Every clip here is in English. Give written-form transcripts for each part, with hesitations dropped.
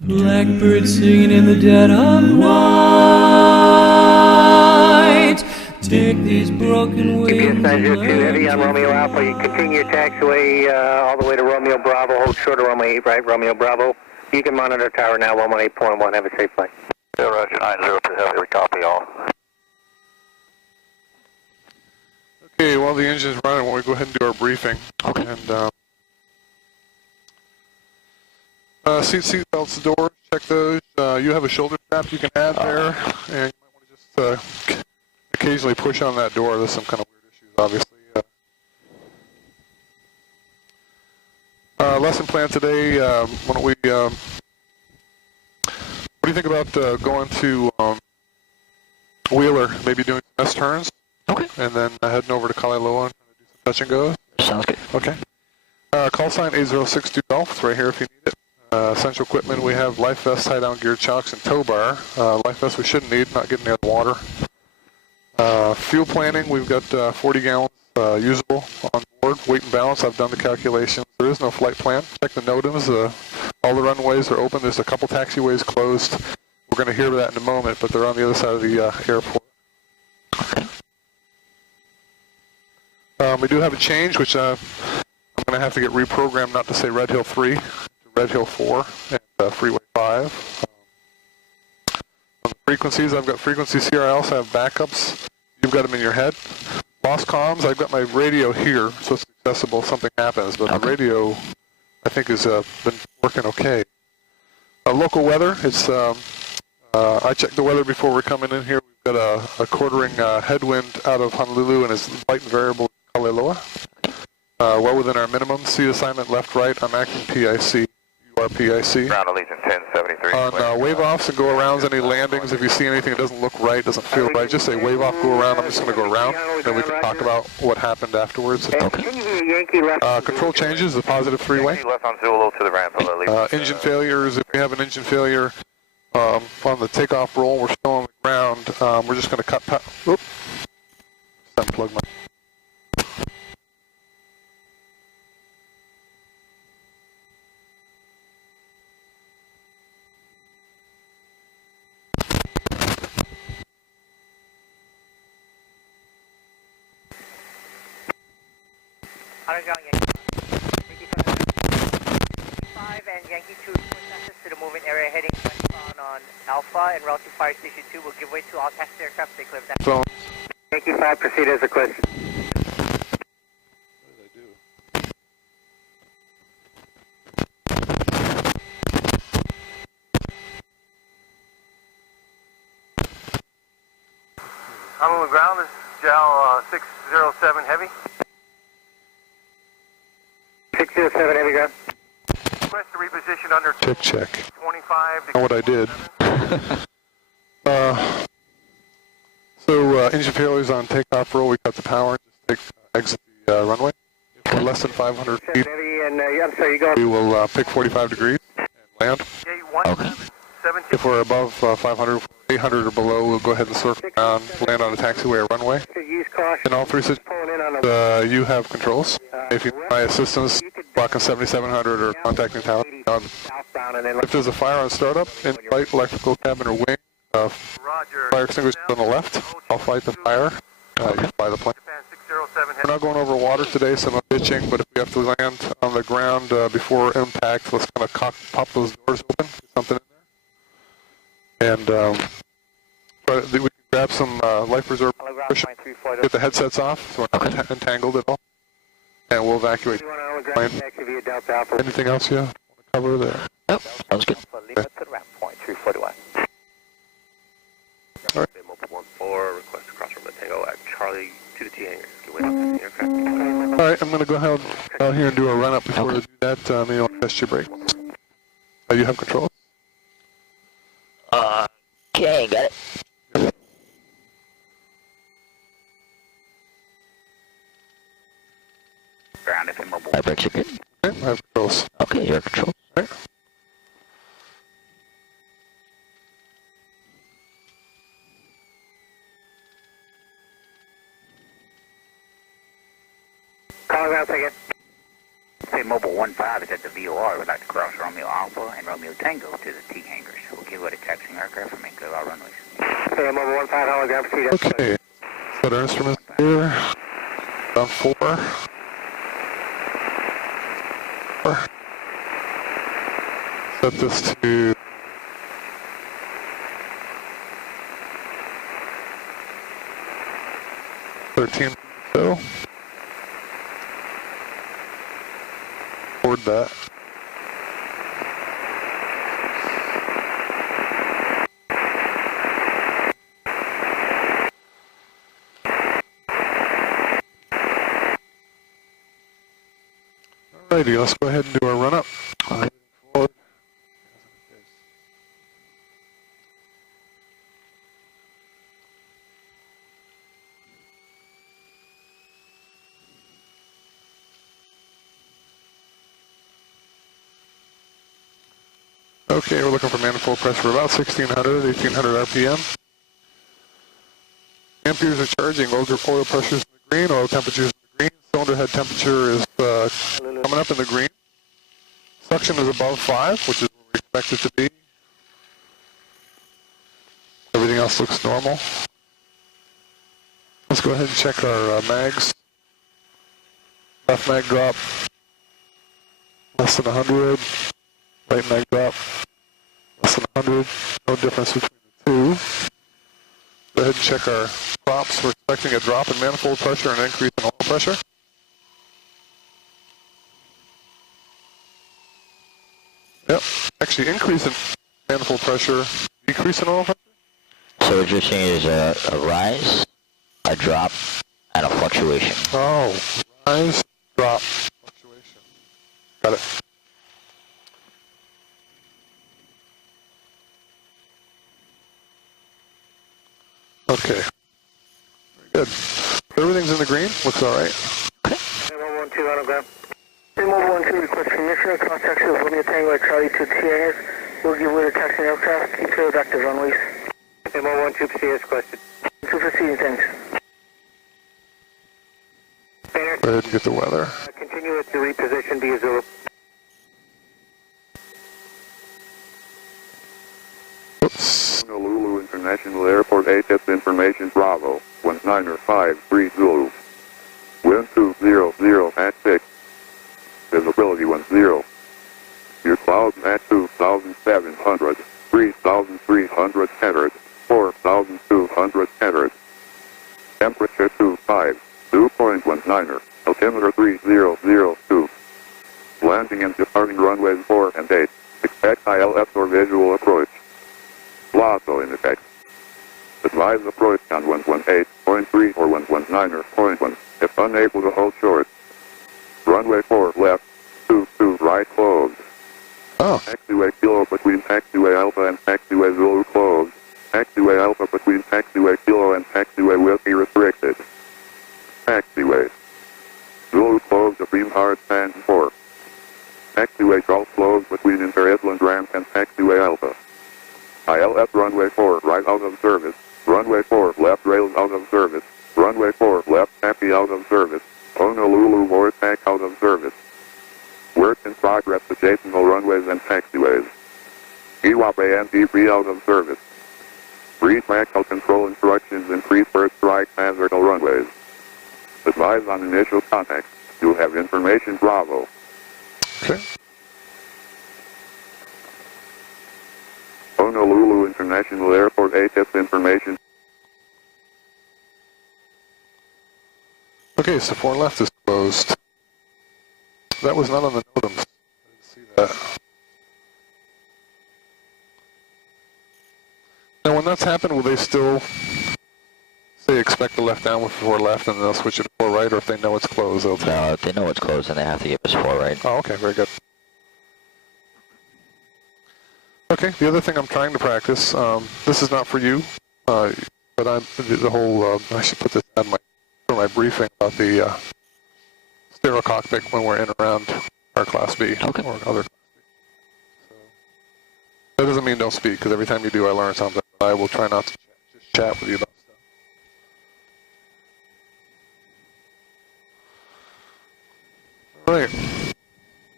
Blackbird singing in the dead of night. Take these broken wings. GPS 902 Heavy on Romeo Alpha. You continue your taxiway all the way to Romeo Bravo. Hold short of runway 8 right, Romeo Bravo. You can monitor tower now, 118.1. Have a safe flight. Yeah, Roger, 902 Heavy. We copy all. Okay, while the engine's running, why don't we go ahead and do our briefing. Okay. And seat belts, doors, check those. You have a shoulder strap you can add there, and you might want to just occasionally push on that door. There's some kind of weird issues, obviously. Lesson plan today. Why don't we? What do you think about going to Wheeler? Maybe doing some S turns. Okay. And then heading over to Kaliloa and do some touch and goes. Sounds good. Okay. Call sign 8062 Golf. It's right here if you need it. Essential equipment, we have life vest, tie-down gear, chocks, and tow bar. Life vest we shouldn't need, not getting near the water. Fuel planning, we've got 40 gallons usable on board. Weight and balance, I've done the calculations. There is no flight plan. Check the NOTAMs. All the runways are open. There's a couple taxiways closed. We're going to hear that in a moment, but they're on the other side of the airport. We do have a change, which I'm going to have to get reprogrammed not to say Red Hill 3, to Red Hill 4 and Freeway 5. On the frequencies, I've got frequencies here. I also have backups. You've got them in your head. Lost comms, I've got my radio here, so it's accessible if something happens, but the radio, I think, has been working okay. Local weather, it's I checked the weather before we're coming in here. We've got a quartering headwind out of Honolulu, and it's light and variable in Kaliloa. Well within our minimum. Seat assignment left, right. I'm acting PIC. You are PIC. Ground Allegiant 1073. On wave offs and go arounds, any landings, if you see anything that doesn't look right, doesn't feel right, just say wave off, go around. I'm just going to go around, then we can talk about what happened afterwards. Control changes, the positive three-way. Left on Zulu to the ramp. Engine failures, if we have an engine failure on the takeoff roll, we're still on the ground. We're just going to cut. Oops. Unplug my. Yankee 5 and Yankee 2 access to the moving area heading westbound on Alpha and route to Fire Station 2 will give way to all taxi aircraft. Stay clear of that. Phone. Yankee 5, proceed as requested. What did I do? I'm on the ground. This is JAL 607 Heavy. 607 Heavy ground. Request to reposition under Check. 25. Know what I did. So engine failures on takeoff roll, we cut the power and just exit the runway. If we're less than 500 feet, I'm sorry, you go. we will pick 45 degrees and land. Gate 117. If we're above 500, 800 or below, we'll go ahead and circle around, land on a taxiway or runway. In all three situations, you have controls. If you need my assistance, blocking 7700 or contacting tower. If there's a fire on startup, in flight, electrical cabin or wing, fire extinguisher on the left, I'll fight the fire. You fly the plane. We're not going over water today, so no ditching, but if we have to land on the ground before impact, let's kind of pop those doors open, something in there. And but we can grab some life preserve cushion, get the headsets off, so we're not entangled at all, and we'll evacuate the plane. Anything else you want to cover there? Nope, sounds good. Okay. Point 341. All right. Request to cross from the Tango at Charlie to the T hangar. Get way out the aircraft. All right, I'm going to go ahead out here and do a run-up before we do that. Maybe I'll test your brakes. You have control? Okay, got it. Ground if immobile. My brakes are good. Okay, I have controls. Okay, your control. All right. Calling out again. Okay, Mobile 1-5 is at the VOR. We'd like to cross Romeo Alpha and Romeo Tango to the T hangars. We'll give it a taxiing aircraft and make clear our runways. Okay, Mobile 1-5, hologram, proceed. Okay. Set our instruments here. Down 4. Set this to 13. So. Board that. Alrighty, let's go ahead and do our run up. Forward. Okay, we're looking for manifold pressure about 1600, 1800 RPM. Amperes are charging, oil pressure is in the green, oil temperature is in the green, cylinder head temperature is coming up in the green. Suction is above 5, which is where we expect it to be. Everything else looks normal. Let's go ahead and check our mags. Left mag drop, less than 100. Right mag drop, less than 100. No difference between the two. Go ahead and check our props. We're expecting a drop in manifold pressure and an increase in oil pressure. Yep, actually increase in manifold pressure, decrease in oil pressure. So what you're saying is a rise, a drop, and a fluctuation. Oh, rise, drop, fluctuation. Got it. Okay. Very good. Everything's in the green. Looks all right. Okay. 112 hologram. Mobile 12, request permission. Contact with Romeo Tango at Charlie to T hangars. We'll give way to taxiing aircraft. Keep clear of active runways. Mobile 12, proceed as question. 2 proceeding, thanks. Go ahead and get the weather. Continue with the reposition via Zulu. Oops. Honolulu International Airport HS information Bravo 1953 Zulu. Wind 200 at 6. Visibility 10. Your clouds at 2,700, 3,300 meters, 4,200 meters. Temperature 25, 2.19er, altimeter 3002. Landing and departing runways 4 and 8. Expect ILS or visual approach. LASO in effect. Advise approach on 118.3 or 119er.1 if unable to hold short. Runway 4 left, 22 right closed. Oh. Taxiway Kilo between Taxiway Alpha and Taxiway Zulu closed. Taxiway Alpha between Taxiway Kilo and Taxiway Whiskey restricted. Taxiway Zulu closed to beam hard stand 4. Taxiway Golf closed between Inter-Island Ramp and Taxiway Alpha. ILS runway 4 right out of service. Runway 4 left rails out of service. Runway 4 left taxi out of service. Honolulu Vortex out of service. Work in progress adjacent runways and taxiways. Iwape and DP out of service. Free tactile control instructions increase first strike hazard runways. Advise on initial contact. You'll have information Bravo. Okay. Honolulu International Airport HS information. Okay, so 4 left is closed. That was not on the NOTAMs. I didn't see that. Now, when that's happened, will they still say expect the left down with 4 left and they'll switch it to 4 right, or if they know it's closed, they'll take it? No, if they know it's closed, then they have to give us 4 right. Oh, okay, very good. Okay, the other thing I'm trying to practice, this is not for you, but the whole, I should put this on for my briefing about the stereo cockpit when we're in and around our Class B Okay. or other Class B. So, that doesn't mean don't speak, because every time you do, I learn something. I will try not to just chat with you about stuff. All right.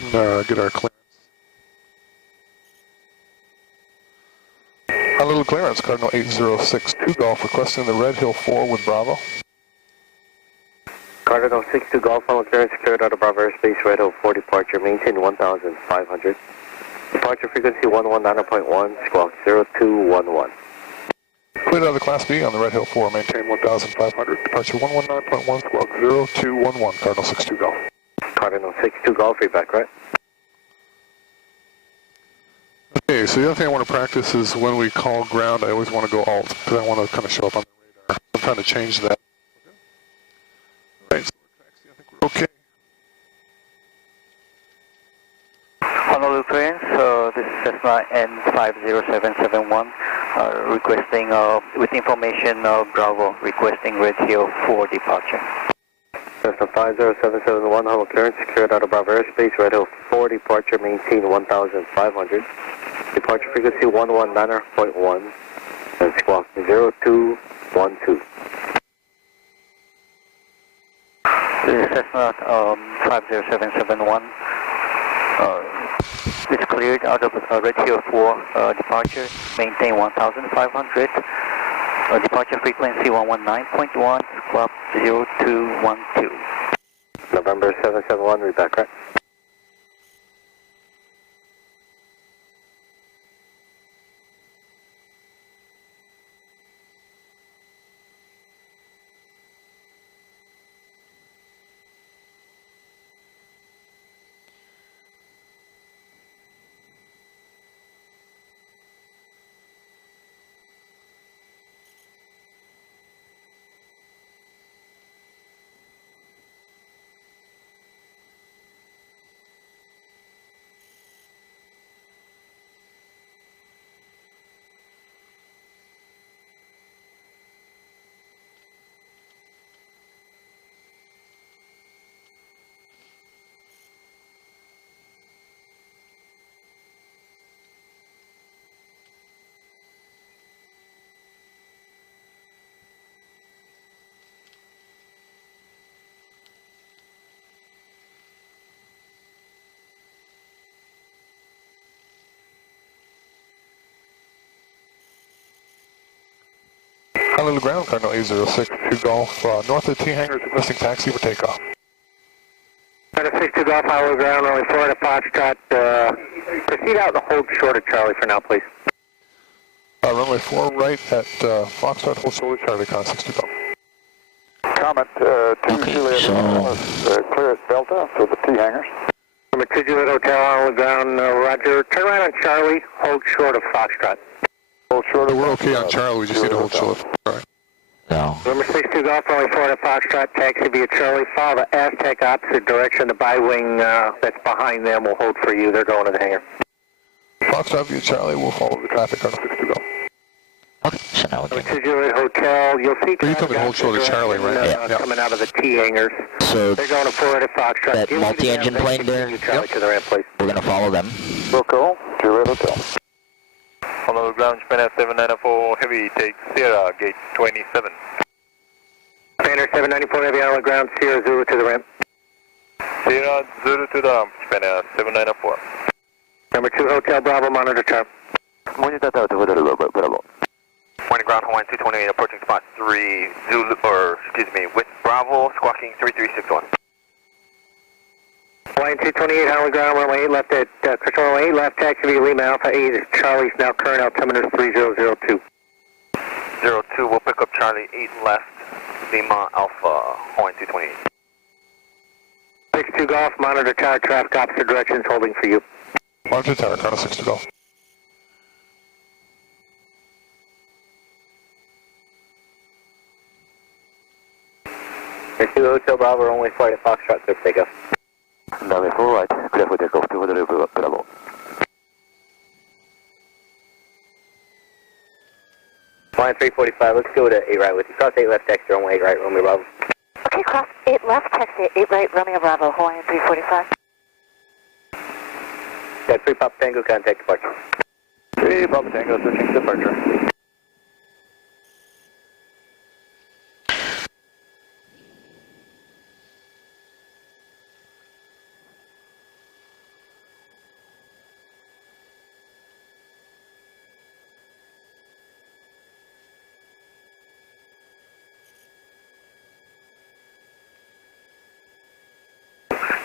and get our clearance. Honolulu clearance, Cardinal 8062 Golf, requesting the Red Hill 4 with Bravo. Cardinal 62 Golf, final clearance secured out of Bravo airspace, Red Hill 4 departure, maintain 1,500. Departure frequency 119.1, squawk 0211. Cleared out of the Class B on the Red Hill 4, maintain 1,500. Departure 119.1, squawk 0211, Cardinal 62 Golf. Cardinal 62 Golf, feedback, right? Okay, so the other thing I want to practice is when we call ground, I always want to go alt, because I want to kind of show up on the radar. I'm trying to change that. All right, so I think we're okay. Honolulu clearance, this is Cessna N50771, requesting, with information, Bravo, requesting Red Hill 4 departure. Cessna 50771, Honolulu clearance secured out of Bravo airspace, Red Hill 4 departure, maintain 1,500. Departure frequency 119.1, and squawk 0212. This is Cessna 50771. It's cleared out of Red Hill 4 departure, maintain 1,500. Departure frequency 119.1, squawk 0212. November 771, read back, right? Honolulu ground, Cardinal 8062 Golf, north of the T hangars, requesting taxi for takeoff. Cardinal 62 Golf, Honolulu ground, runway 4 at Foxtrot, proceed out and hold short of Charlie for now, please. Runway 4 right at Foxtrot, hold shoulder Charlie, Cardinal 62 Golf. Comment 2 Juliet clear at Delta for the T hangars. Number 2 Juliet Hotel, Honolulu ground, Roger. Turn right on Charlie, hold short of Foxtrot. Hold short of We're okay on Charlie, we just need to hold short. All right. No. Number 62 Golf, runway 4 at Foxtrot, taxi via Charlie. Follow the Aztec opposite direction. The bi-wing that's behind them will hold for you. They're going to the hangar. Foxtrot via Charlie, we'll follow the traffic, Cardinal 62 Golf. Okay, so now we Number can... 2 Juliet Hotel, you'll see You come and hold short of Charlie, right? Yeah. coming out of the T hangars. So They're going to 4 at Foxtrot. that multi-engine plane there, Charlie to the ramp, please. we're going to follow them. Wilco, Juliet Hotel. Honolulu ground, Japan 794 Heavy, take Sierra, gate 27. Commander 794 Heavy, Honolulu ground, Sierra Zulu to the ramp. Sierra Zulu to the ramp, Japan 794. Number 2 Hotel Bravo, monitor chart. Monitor ground, Hawaiian 228, approaching spot 3, Zulu, with Bravo, squawking 3361. Hawaiian 228, Honolulu ground, runway 8 left at, control runway 8 left, taxi via Lima Alpha 8 is Charlie's now current altimeter 3002. 02, we'll pick up Charlie 8 left, Lima Alpha, Hawaiian 228. 62 Golf, monitor tower, traffic opposite directions, holding for you. Monitor tower, Cardinal 62 Golf. Number 2 Hotel Bravo, runway 4 at Foxtrot, clear for takeoff. Runway 4 right, clear for takeoff to Honolulu Bravo. Hawaiian 345, let's go to 8 right with you. Cross 8 left, taxi, runway 8 right, Romeo Bravo. Okay, cross 8 left, taxi 8 right, Romeo Bravo, Hawaiian 345. Got 3 Papa Tango, contact departure. 3 Papa Tango, switching departure.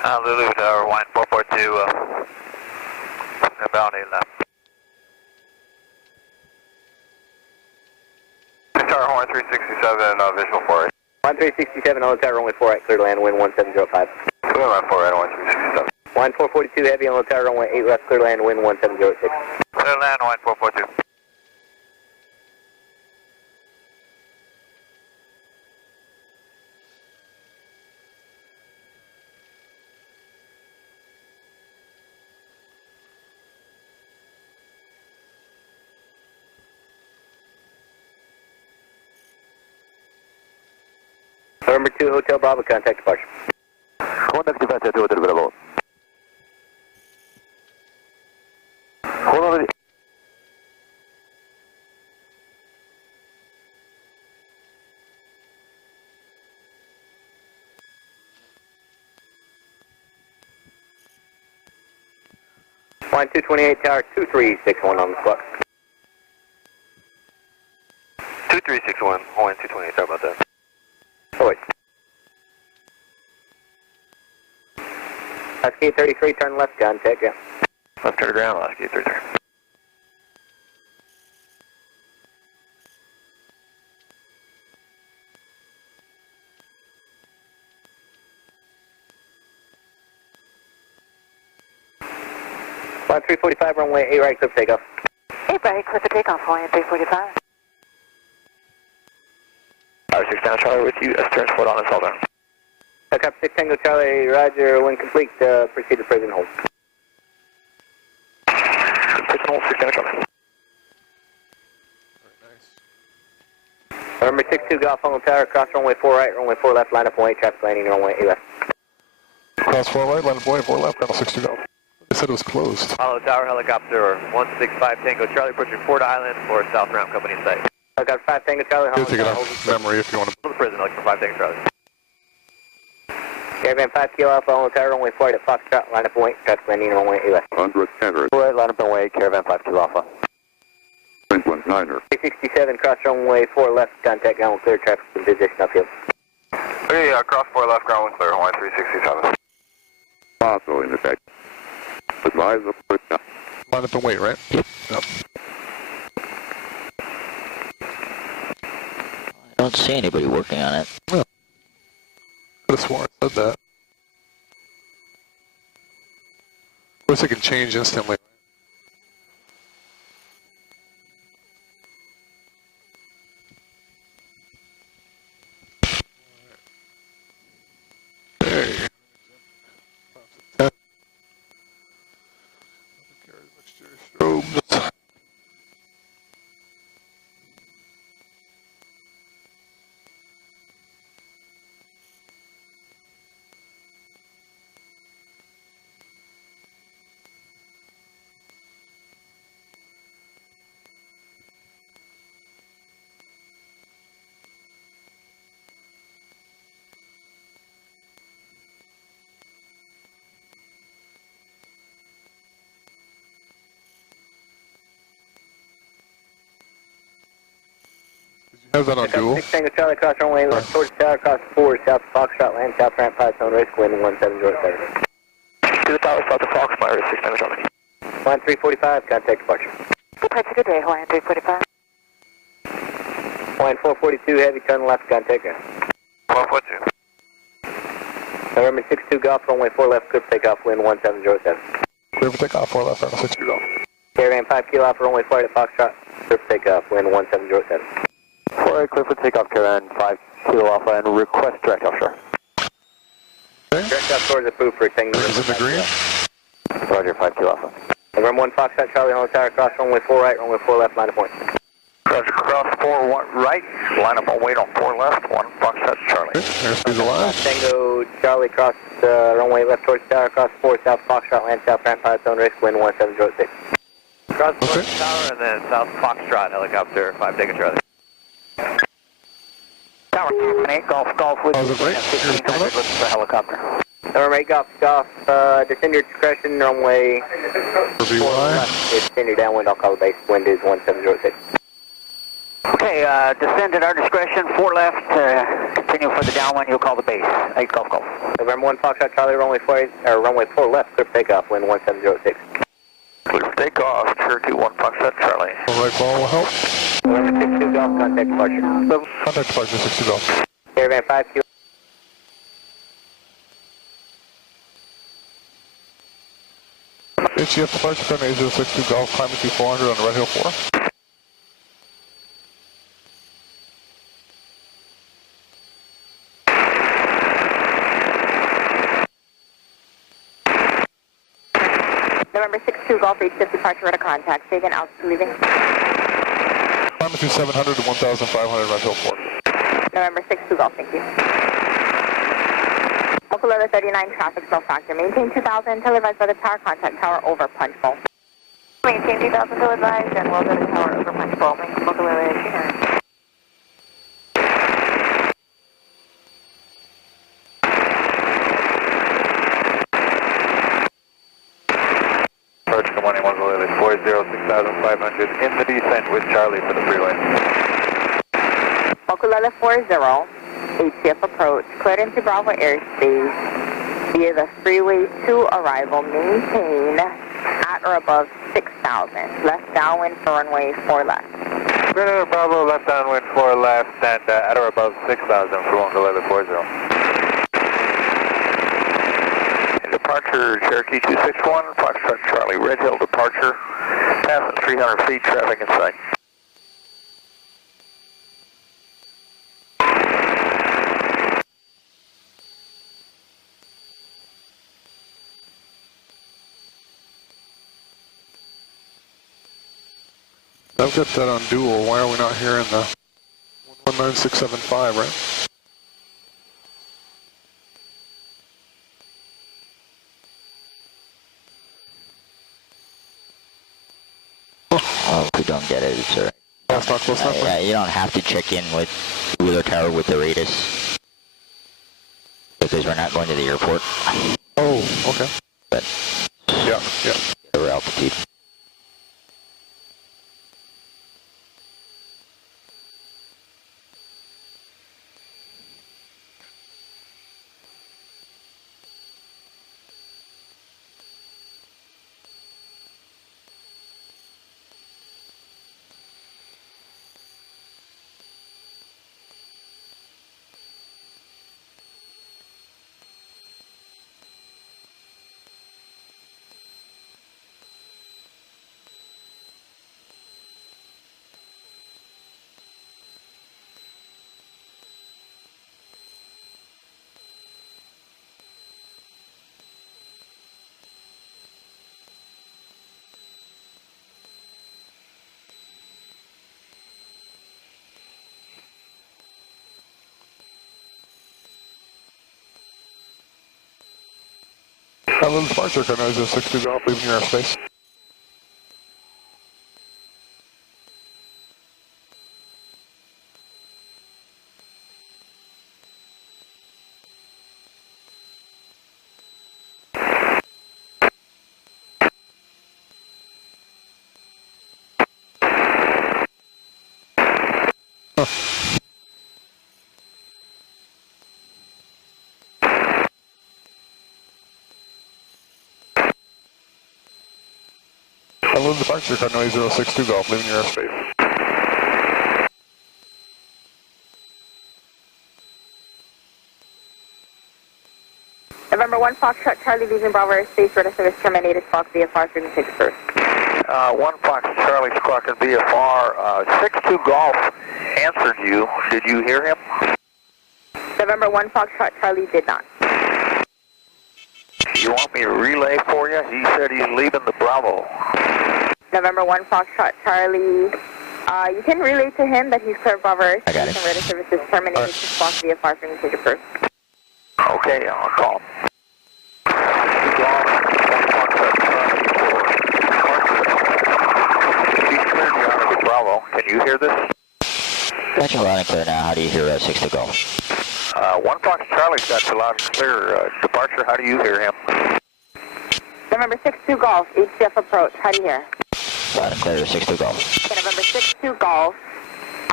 Lulu Tower, Wine 442, about 8 left. Tower Horn 367, visual 48. 1367, on tower runway 48, clear to land, wind 1705. Clear line 48, 1367. Wine 442, heavy on tower runway 8 left, clear to land, wind 1706. Clear land, Wine 442. November 2, Hotel Bravo, contact departure. Contact departure to Hotel Bravo. Hold on. Wine 228, tower 2361 on the clock. 2361, Wine 228, sorry about that. Oh, wait. Lasky 33, turn left, contact, yeah. Left turn ground, Lasky 33. Line 345, runway 8 right, clear for takeoff. 8 right, clear for takeoff, Hawaiian 345. Tower 6 down, Charlie with you, turns forward on the cell down. Helicopter 6 Tango Charlie, roger, when complete, proceed to prison hold. Prison hold, 6 down, Charlie. November 62, Golf on the tower, cross runway 4 right, runway 4 left, line up 1 traffic landing, runway 8 left. Cross 4 right, line up 4 left, Channel 60 go. They said it was closed. Apollo Tower helicopter 165 Tango Charlie, approaching Fort Island for South Ramp Company site. Helicopter 5 Tango Charlie, You'll take it off memory if you want to. To the prison, helicopter 5 Tango Charlie. Caravan 5 Kilo Alpha on the tower, runway 4 at Foxtrot, line up 1 traffic landing, runway 8 left. 100 Canter, 4 right, line up and away, Caravan 5 Kilo Alpha. Queensland Niner, 367, cross runway 4 left, contact ground clear, traffic in position uphill. Hey, cross 4 left, ground clear, Hawaii 367. also in effect. Advise the person. Line up and wait, right? Yep. I don't see anybody working on it. No. Could have sworn I said that. Of course, it can change instantly. Okay. Strobes. Has that on dual? 6 Tango Charlie, cross runway left towards the tower, cross 4, south Foxtrot, land, south ramp, 5 zone risk, wind 1707. To the tower, south of Foxmire, 6 Tango Charlie. Line 345, contact departure. Departure good day, Hawaiian 345. Line 442, heavy turn left, contact ground. 442. November 62, Golf, runway 4 left, clear for takeoff, wind 1707. Clear for takeoff, 4 left, 60 go. Caravan 5 Kilo Alpha, runway 4 at Foxtrot, clear for takeoff, wind 1707. 4 right, clear for takeoff, Caravan 5 Kilo Alpha, and request direct offshore. Okay. Direct offshore is approved for Tango. Is it the green? Roger, 5 Kilo Alpha. November 1 Foxtrot, Charlie, on the tower, cross runway 4 right, runway 4 left, line of point. Cross 4 1 right, line up and wait on 4 left, 1 Foxtrot Charlie. Okay. Airspeed's alive. Tango Charlie, cross runway left towards the tower, cross 4 south Foxtrot, land south ramp, 5 zone risk, wind 1706. Cross Okay. the tower and then South Foxtrot helicopter 5 Tango Charlie. Tower 218, Golf with How's it rate? Here's coming up. looking for helicopter. November 8 Golf, descend your discretion, runway For 4 VY. left, descend your downwind, I'll call the base, wind is 1706. Okay, descend at our discretion, 4 left, continue for the downwind, you'll call the base. 8 Golf Golf. November 1 Foxtrot Charlie, runway 4 left, clear for takeoff, wind 1706. Clear for takeoff, Cherokee 1 Foxtrot Charlie. All right, ball will help. November 62 Golf, contact departure. Contact departure 60 Golf. Caravan 5Q. HCF departure from 8062 Golf, climbing to 400 on the Red Hill 4. November 62 Golf, HCF departure at a contact. Say again, altitude leaving. Climbing to 700 to 1500 Red Hill 4. November 62 Golf, thank you. Local 1139 traffic, no factor. Maintain 2000 until advised by the tower. Contact tower over punch bowl. Maintain 2000 until advised and we'll go to the tower over punch bowl. Local 1139. Approach, good morning, 406500 in the descent with Charlie for the freeway. Local 1140. HCF approach, cleared into Bravo airspace via the freeway to arrival, maintain at or above 6,000. Left downwind for runway 4 left. Clear Bravo, left downwind 4 left, and at or above 6,000 for 1140. Departure, Cherokee 261, Foxtrot Charlie, Red Hill departure, passing 300 feet, traffic in sight. I've got that on dual. Why are we not hearing the 119675, right? Oh, if we don't get it, it's alright. That's not close enough? Yeah, you don't have to check in with Wheeler Tower with the radius. Because we're not going to the airport. Oh, okay. But, Yeah. our altitude. Little departure, recognize 62 Golf, leaving your airspace. Hello, departure, runway 062 Golf, leaving your airspace. November 1 Foxtrot Charlie, leaving Bravo airspace, radar service terminated, Fox VFR, frequency take first. 1 Fox Charlie, Squawk and VFR, 62 Golf answered you. Did you hear him? November 1 Foxtrot Charlie did not. You want me to relay for you? He said he's leaving the Bravo. November 1 Foxtrot Charlie, you can relay to him that he's clear Bravo airspace. I got it. And radar services terminated, Fox VFR, frequency take first. Okay, I'll call him. 62 Golf, 1 Fox Charlie for departure. He's cleared you out of the Bravo. Can you hear this? Got you loud and clear now. How do you hear 62 Golf? 1 Fox Charlie's got you loud and clear. Departure, how do you hear him? November 62 Golf, HCF approach, how do you hear? Loud and clear, 62 Golf. Okay, November 62 Golf,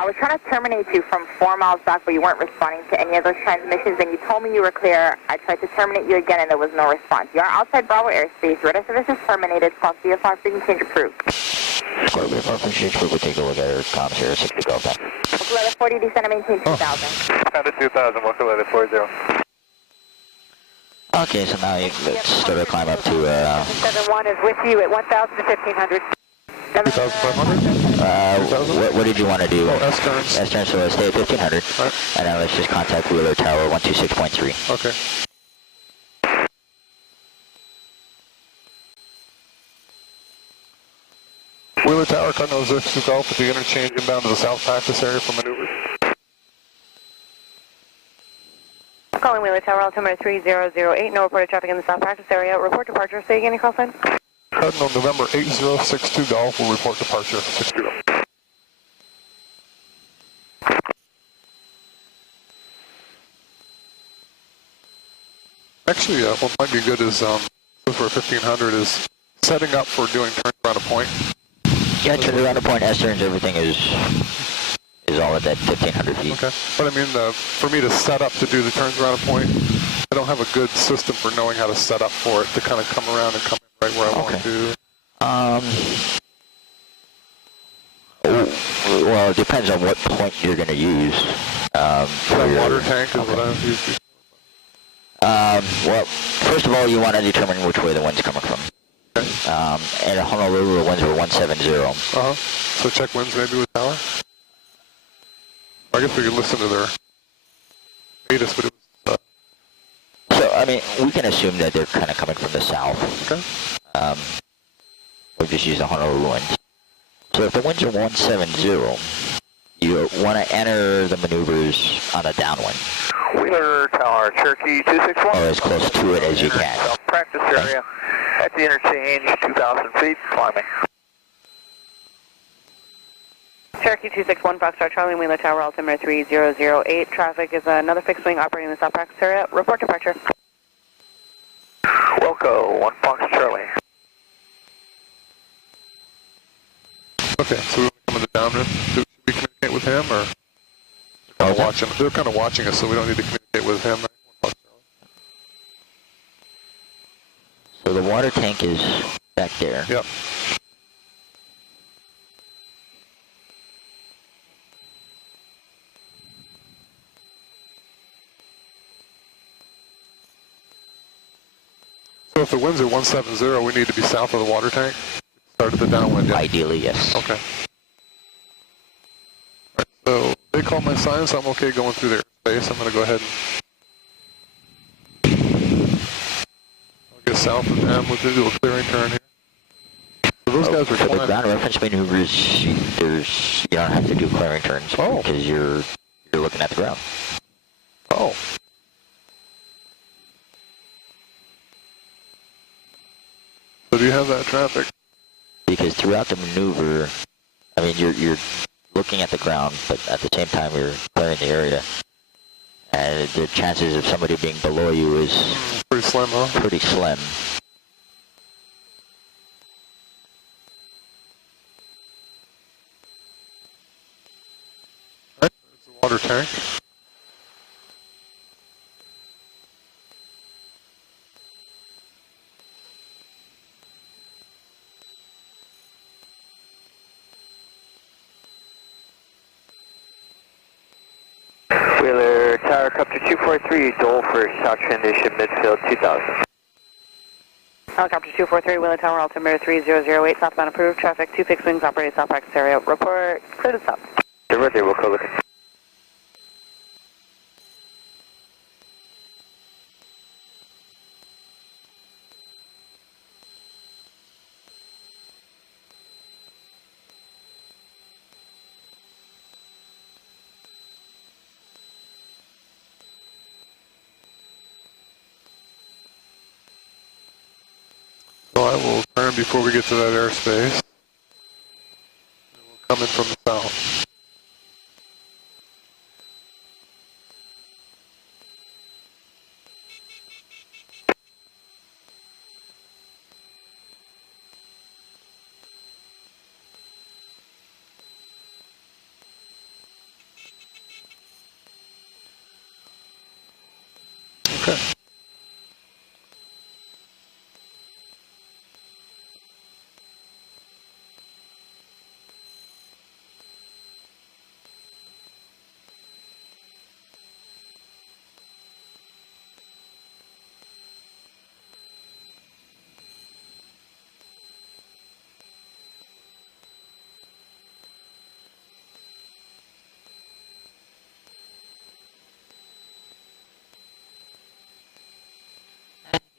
I was trying to terminate you from 4 miles back, but you weren't responding to any of those transmissions, and you told me you were clear. I tried to terminate you again, and there was no response. You are outside Bravo airspace. Radar service is terminated. Squawk VFR frequency change approved. Squawk VFR frequency change approved. We'll take a look at our comms here. 60 Golf time. Letter 40, descend and maintain 2000. Down to 2000, welcome letter 40. Okay, so now let's start our climb up to 71 is with you at 1,000 to 1,500. 2,500? what did you want to do? Oh, S-turns. S-turns, so let's stay at 1,500. Right. And now let's just contact Wheeler Tower 126.3. Okay. Wheeler Tower, Cardinal 06 Golf at the interchange inbound to the south practice area for maneuver. Calling Wheeler Tower, altimeter 3008, no reported traffic in the south practice area. Report departure. Say again your call sign. Cardinal November 8062 Golf will report departure 60. Actually, what might be good is, for 1500 is setting up for doing turns around a point. Yeah, turns around a point, S-turns, everything is all at that 1,500 feet. Okay, but I mean, for me to set up to do the turns around a point, I don't have a good system for knowing how to set up for it to kind of come around and come in right where I want to. Well, it depends on what point you're going to use. That water tank is what I've used. Well, first of all, you want to determine which way the wind's coming from. Okay. And at Honolulu, the winds were 170. So check winds maybe with tower? I guess we could listen to their latest, but it was... So, I mean, we can assume that they're kind of coming from the south. Okay. We'll just use the Honolulu winds. So if the winds are 170, you want to enter the maneuvers on a downwind. Wheeler Tower, Cherokee 261. Or as close to it as you can. Practice area at the interchange, 2,000 feet, climbing. Cherokee 261, Foxtrot Charlie, Wheeler Tower, altimeter 3008. Traffic is another fixed wing operating in the south practice area. Report departure. Wilco, 1 Fox Charlie. Okay, so we're coming to downwind. Should we communicate with him, or they're kind of watching us, so we don't need to communicate with him. So the water tank is back there. Yep. So if the winds are 170, we need to be south of the water tank? Start at the downwind, yeah? Ideally, yes. Okay. All right, so they call my sign, so I'm okay going through their space. I'm going to go ahead and I'll get south of them. We'll do a clearing turn here. So those guys are for flying. the ground reference maneuvers, you don't have to do clearing turns because you're looking at the ground. Oh. So do you have that traffic? Because throughout the maneuver, I mean, you're looking at the ground, but at the same time you're clearing the area. And the chances of somebody being below you is pretty slim, huh? Pretty slim. All right, there's the water tank. Wheeler Tower, Copter 243, Dole for south transition, midfield 2000. Helicopter 243, Wheeler Tower, altimeter 3008, southbound approved. Traffic, 2 fixed wings operating south practice area. Report, clear to south. They're ready, we'll call it. So I will turn before we get to that airspace. And we'll come in from the south.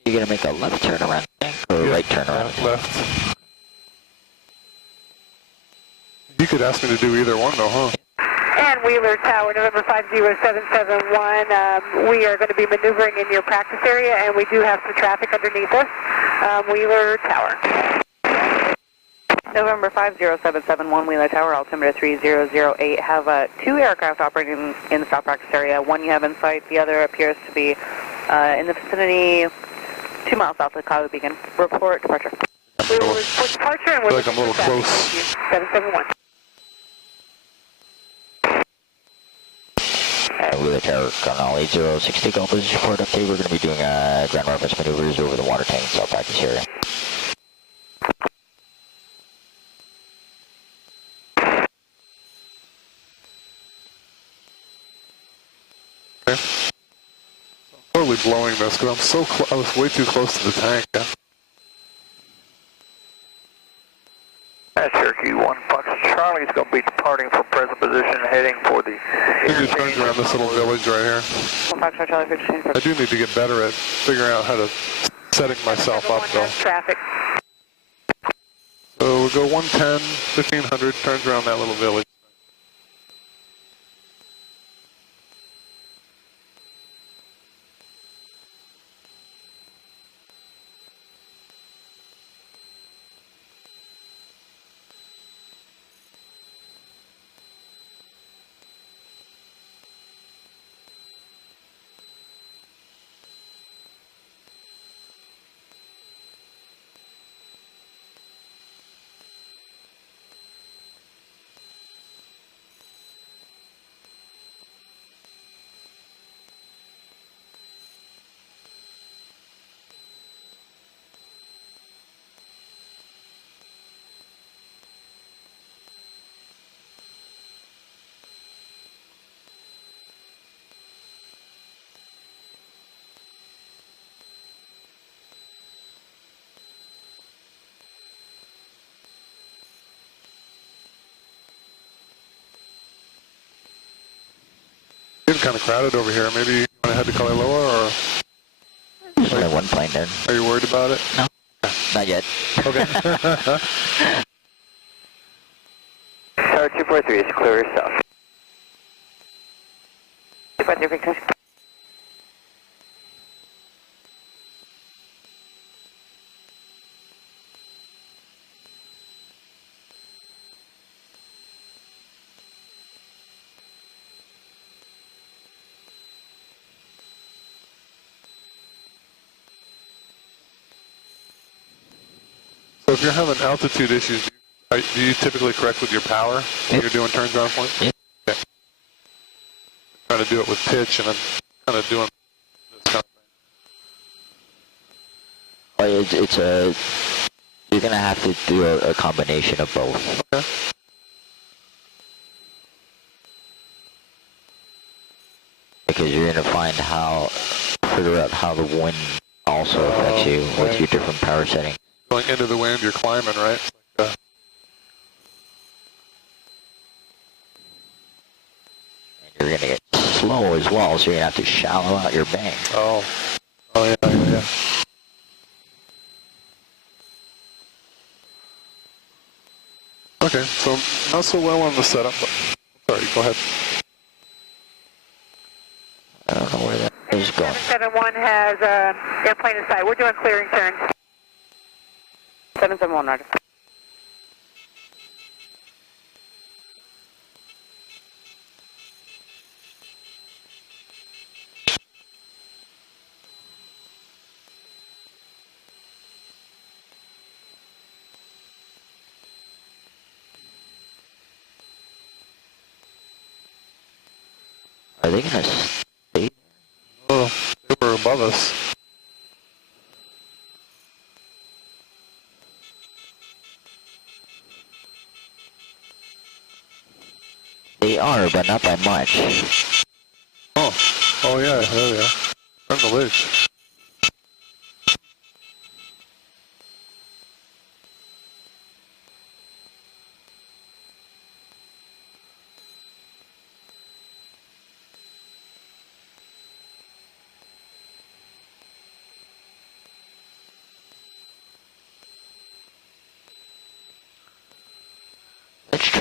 You gonna make a left turn around the tank or right turn around? Left. You could ask me to do either one though, huh? And Wheeler Tower, November 50771. We are going to be maneuvering in your practice area, and we do have some traffic underneath us. Wheeler Tower. November 50771, Wheeler Tower, altimeter 3008. Have two aircraft operating in the stop practice area. One you have in sight, the other appears to be in the vicinity 2 miles south of the Cloud Beacon. Report departure. We will report departure and we'll I feel like I'm a little close. 771. Wheeler Tower, Colonel 8060, Golf position report update. We're going to be doing ground reference maneuvers over the water tank stop practice area. Okay. I'm totally blowing this because I'm so I was way too close to the tank. Yeah. Cherokee 1 Fox Charlie is going to be departing from present position, heading for the... Maybe it turns around this little village right here. I do need to get better at figuring out how to setting myself up though. Traffic. So we'll go 110, 1500, turns around that little village. It's kind of crowded over here. Maybe you want to head to Kaliloa, or? There's only one plane there. Are you worried about it? No, not yet. Okay. Tower 243 is clear south. 243, Victor. So if you're having altitude issues, do you typically correct with your power when you're doing turns around points? Yeah. Okay. Trying to do it with pitch, and I'm kind of doing this kind of thing. Oh, it's a. You're gonna have to do a combination of both. Okay. Because you're gonna figure out how the wind also affects you with your different power settings. Going into the wind, you're climbing, right? And you're gonna get slow as well, so you're gonna have to shallow out your bank. Oh yeah. Okay, so not so well on the setup, but sorry, go ahead. I don't know where that is going. 771 has airplane in sight. We're doing clearing turns. 771, Roger. Are they gonna stay? Oh, they were above us. They are, but not by much. Oh yeah, there they are. On the ledge.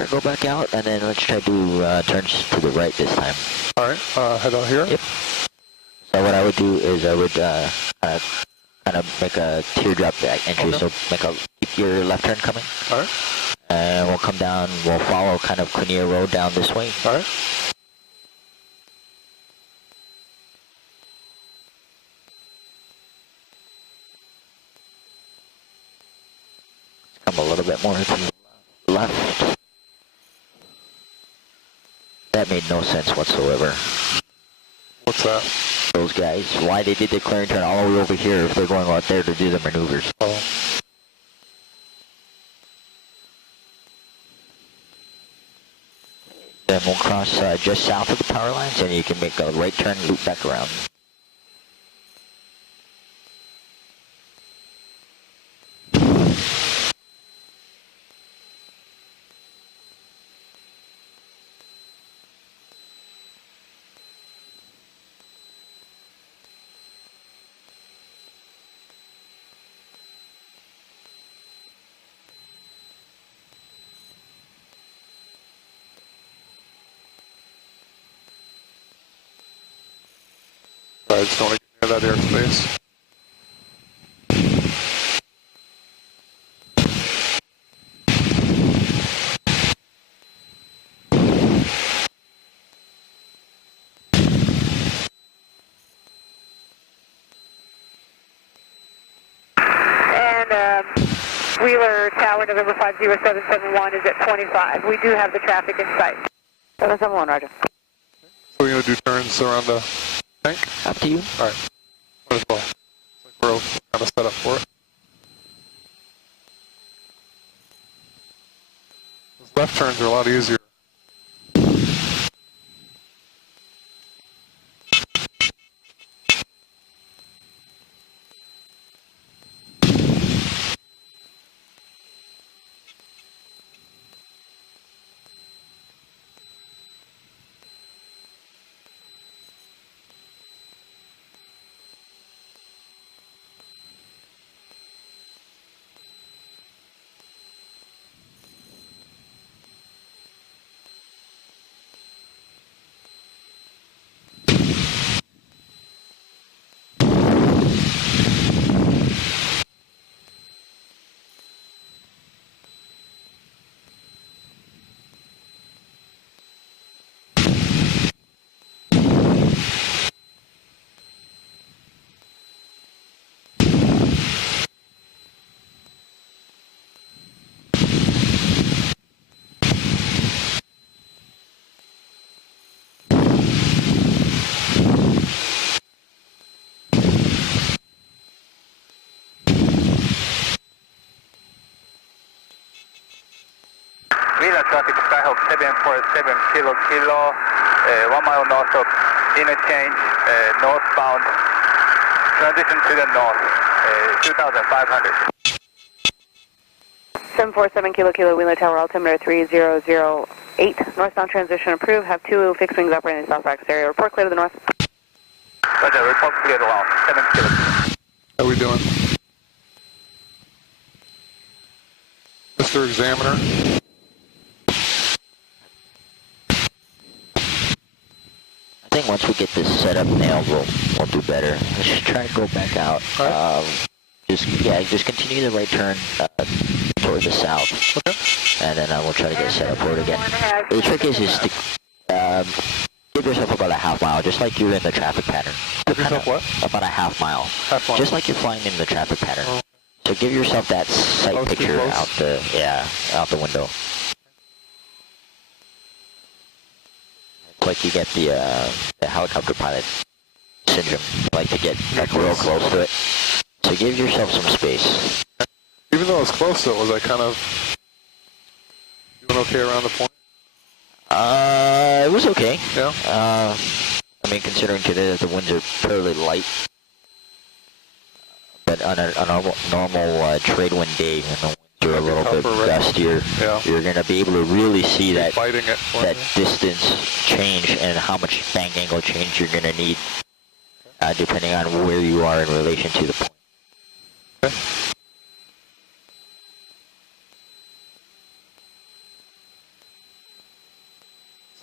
turn, go back out, and then let's try to do turns to the right this time. All right, head out here. Yep. So what I would do is I would kind of make a teardrop entry. Okay. So keep your left turn coming. All right. And we'll come down. We'll follow kind of Quinier Road down this way. All right. Come a little bit more to the left. That made no sense whatsoever. What's that? Those guys, why they did the clearing turn all the way over here if they're going out there to do the maneuvers. Oh. Then we'll cross just south of the power lines and you can make a right turn, loop back around. I just don't want to get near that airspace. And Wheeler Tower, November 50771 is at 25. We do have the traffic in sight. 771, roger. So we're going to do turns around the tank? Up to you. All right. Might as well. It's like we're all kind of set up for it. Those left turns are a lot easier. Traffic Skyhawk 747 Kilo, 1 mile north of interchange, northbound, transition to the north, 2,500. 747 Kilo, Wheeler Tower, altimeter 3008, northbound transition approved, have 2 fixed wings operating in the South Rockets area. Report clear to the north. Roger, report clear to along, 7 Kilo. How we doing? Mr. Examiner? I think once we get this setup nailed, we'll do better. Let's just try to go back out. Right. Just continue the right turn toward the south. Okay. And then we'll try to get set up for it again. The trick is to give yourself about a half mile, just like you're in the traffic pattern. Give yourself what? About a half mile. Half mile. Just like you're flying in the traffic pattern. Oh. So give yourself that sight picture out the window. It's like you get the helicopter pilot syndrome. You like to get real close to it. So give yourself some space. Even though I was close to it, was I kind of doing okay around the point? It was okay. Yeah. I mean, considering today that the winds are fairly light. But on a normal trade wind day, when the winds are a little bit gustier, you're going to be able to really see that distance change and how much bank angle change you're going to need, depending on where you are in relation to the point. Okay.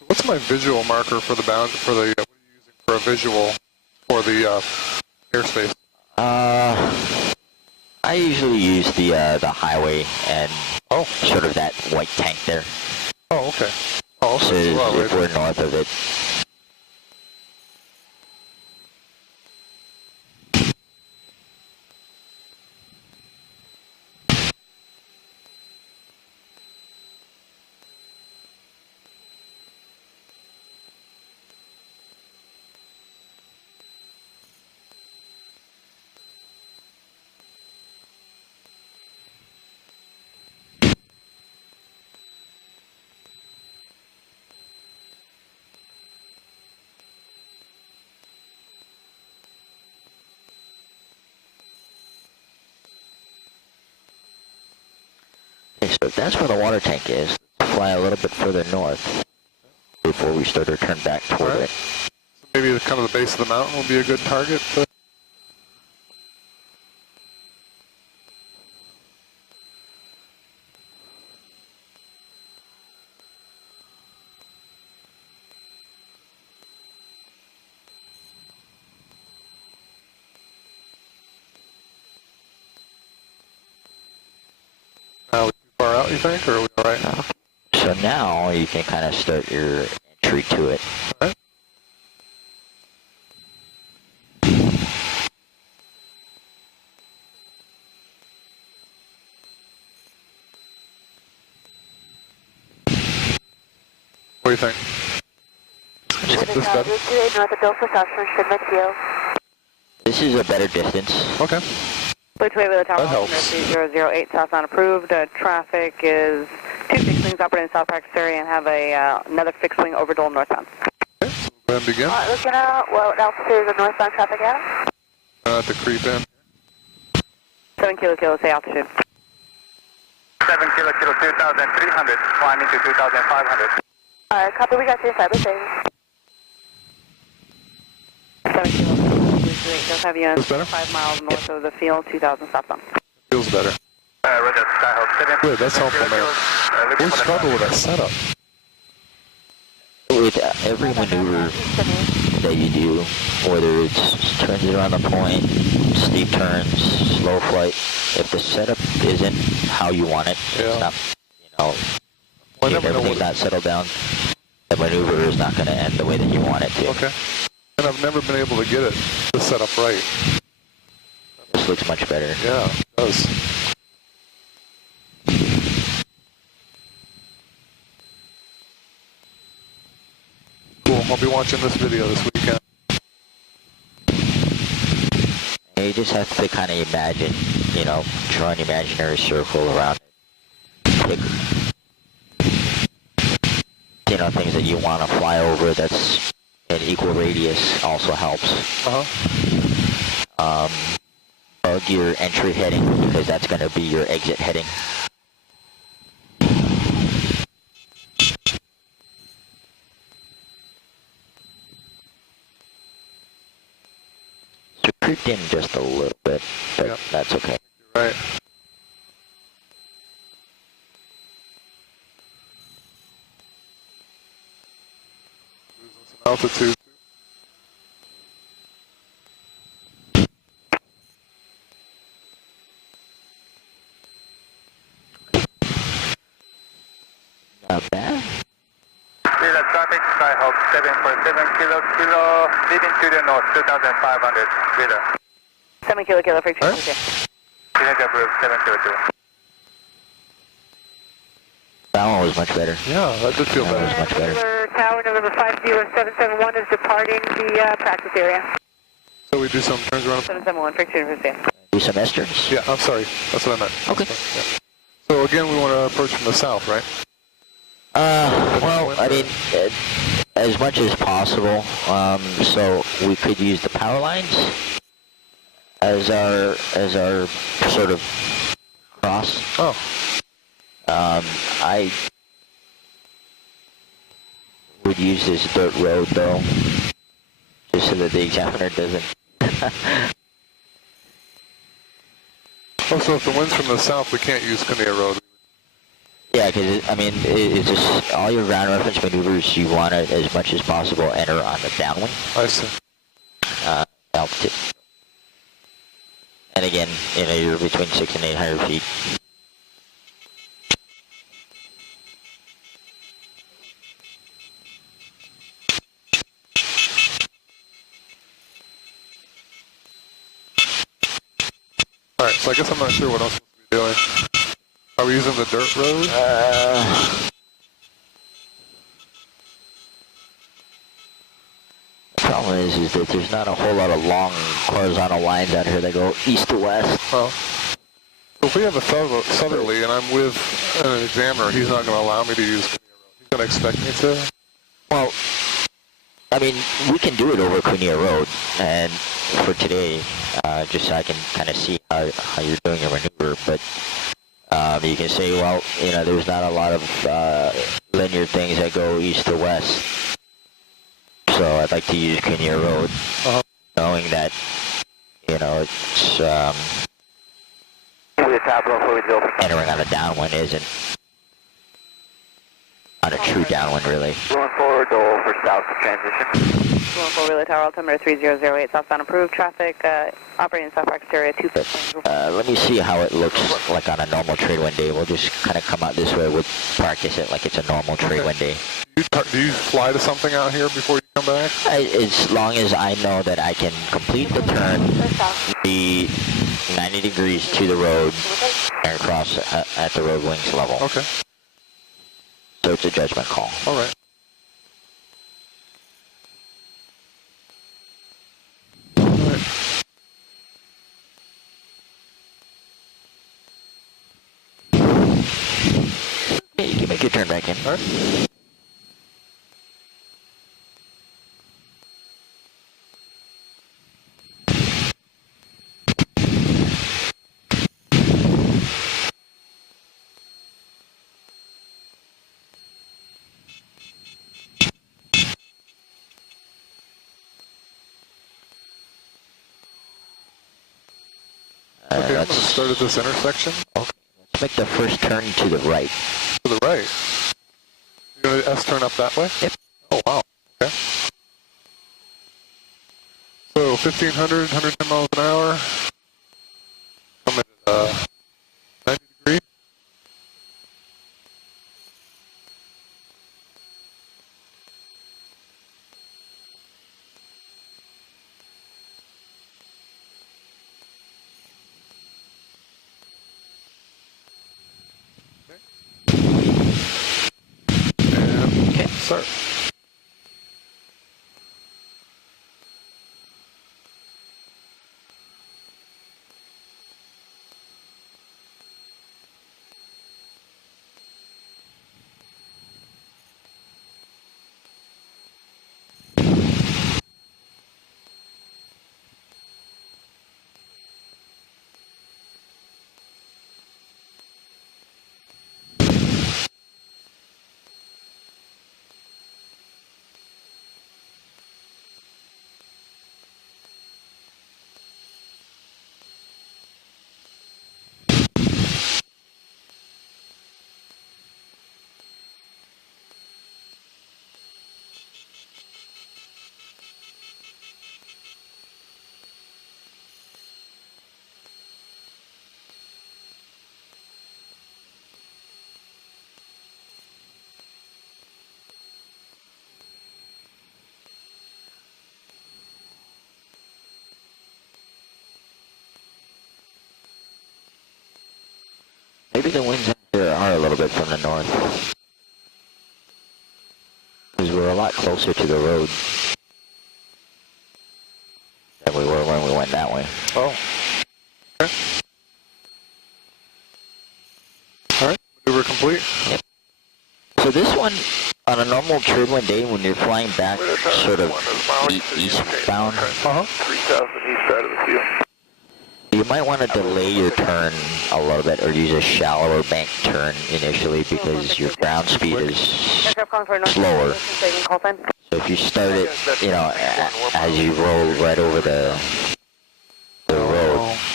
What's my visual marker for the bound for the? What are you using for a visual for the airspace? I usually use the highway and sort of that white tank there. Oh, okay. Oh, so if we're north of it. So if that's where the water tank is, let's fly a little bit further north before we start to turn back toward it. So maybe kind of the base of the mountain will be a good target. Far out, you think, or are we all right now? So now you can kind of start your entry to it. All right. What do you think? This better? This is a better distance. Okay. Between with the tower, that helps. 3008 southbound approved. Traffic is 2 fixed wings operating in South Practice area and have another fixed wing over Dole northbound. Okay, so go ahead and begin. Looking at what altitude is the northbound traffic at? To creep in. 7 kilo, say altitude. 7 kilo, 2,300, climbing to 2,500. Copy, we got you, cyber savings. 7 kilo. Just have you on 5 miles north of the field, 2,000 southbound. Feels better. Roger, Skyhawk 7. Good, that's helpful, man. We struggle with that setup. With every maneuver that you do, whether it's turns around the point, steep turns, slow flight, if the setup isn't how you want it, it's not, if everything's not settled down, the maneuver is not going to end the way that you want it to. Okay. And I've never been able to get it to set up right. This looks much better. Yeah, it does. Cool, I'll be watching this video this weekend. And you just have to kind of imagine, draw an imaginary circle around it. Pick, things that you want to fly over that's an equal radius also helps. Bug your entry heading because that's going to be your exit heading. So creeped in just a little bit, but that's okay. You're right. Losing some altitude. Not bad. Villa traffic, Skyhawk 747 kilo, leading to the north, 2,500, Villa. 7 kilo, friction. Right. Okay. Signature approved, 7 kilo. That one was much better. Yeah, that did feel better. That was much better. Tower November 50771 is departing the practice area. So we do some turns around. 771, friction, proceed. Do some S-turns? Yeah, I'm sorry. That's what I meant. Okay. Yeah. So again, we want to approach from the south, right? Well, I mean, as much as possible. So we could use the power lines as our sort of cross. Oh. I would use this dirt road though, just so that the examiner doesn't. Oh, so if the wind's from the south, we can't use Kinnear Road. Yeah, because, I mean, it's just all your ground reference maneuvers, you want to, as much as possible, enter on the downwind. I see. Altitude. And again, you know, you're between 600 and 800 feet. Alright, so I guess I'm not sure what I'm supposed to be doing. Are we using the dirt road? The problem is that there's not a whole lot of long horizontal lines out here that go east to west. Well, if we have a southerly and I'm with an examiner, he's not going to allow me to use Cunha Road. He's going to expect me to? Well, I mean, we can do it over Cunha Road, and for today, just so I can kind of see how you're doing your maneuver, but you can say, well, you know, there's not a lot of linear things that go east to west, so I'd like to use Cunha Road, knowing that, you know, it's entering on a downwind isn't on a true downwind, really. Going forward, goal for south transition. Going forward, Relay Tower, altimeter 3008, southbound approved, traffic, operating South Practice area 250. Let me see how it looks like on a normal trade wind day. We'll just kind of come out this way. We'll practice it like it's a normal trade wind day. Do you fly to something out here before you come back? As long as I know that I can complete the turn, be 90 degrees to the road, and cross at the road wings level. Okay. So it's a judgment call. All right. Yeah, you can make your turn back in. All right. Okay, I'm going to start at this intersection. Okay, let's make the first turn to the right. To the right? You're going to S-turn up that way? Yep. Oh, wow. Okay. So, 1,500, 110 miles an hour. I'm at 90 degrees. Okay. Start. Maybe the winds out here are a little bit from the north. Because we're a lot closer to the road than we were when we went that way. Oh. Okay. All right. Maneuver complete. Yep. So this one, on a normal trade wind day, when you're flying back sort of eastbound, 3,000 east side of the field. you might want to delay your turn a little bit or use a shallower bank turn initially because your ground speed is slower. So if you start it, you know, as you roll right over the road,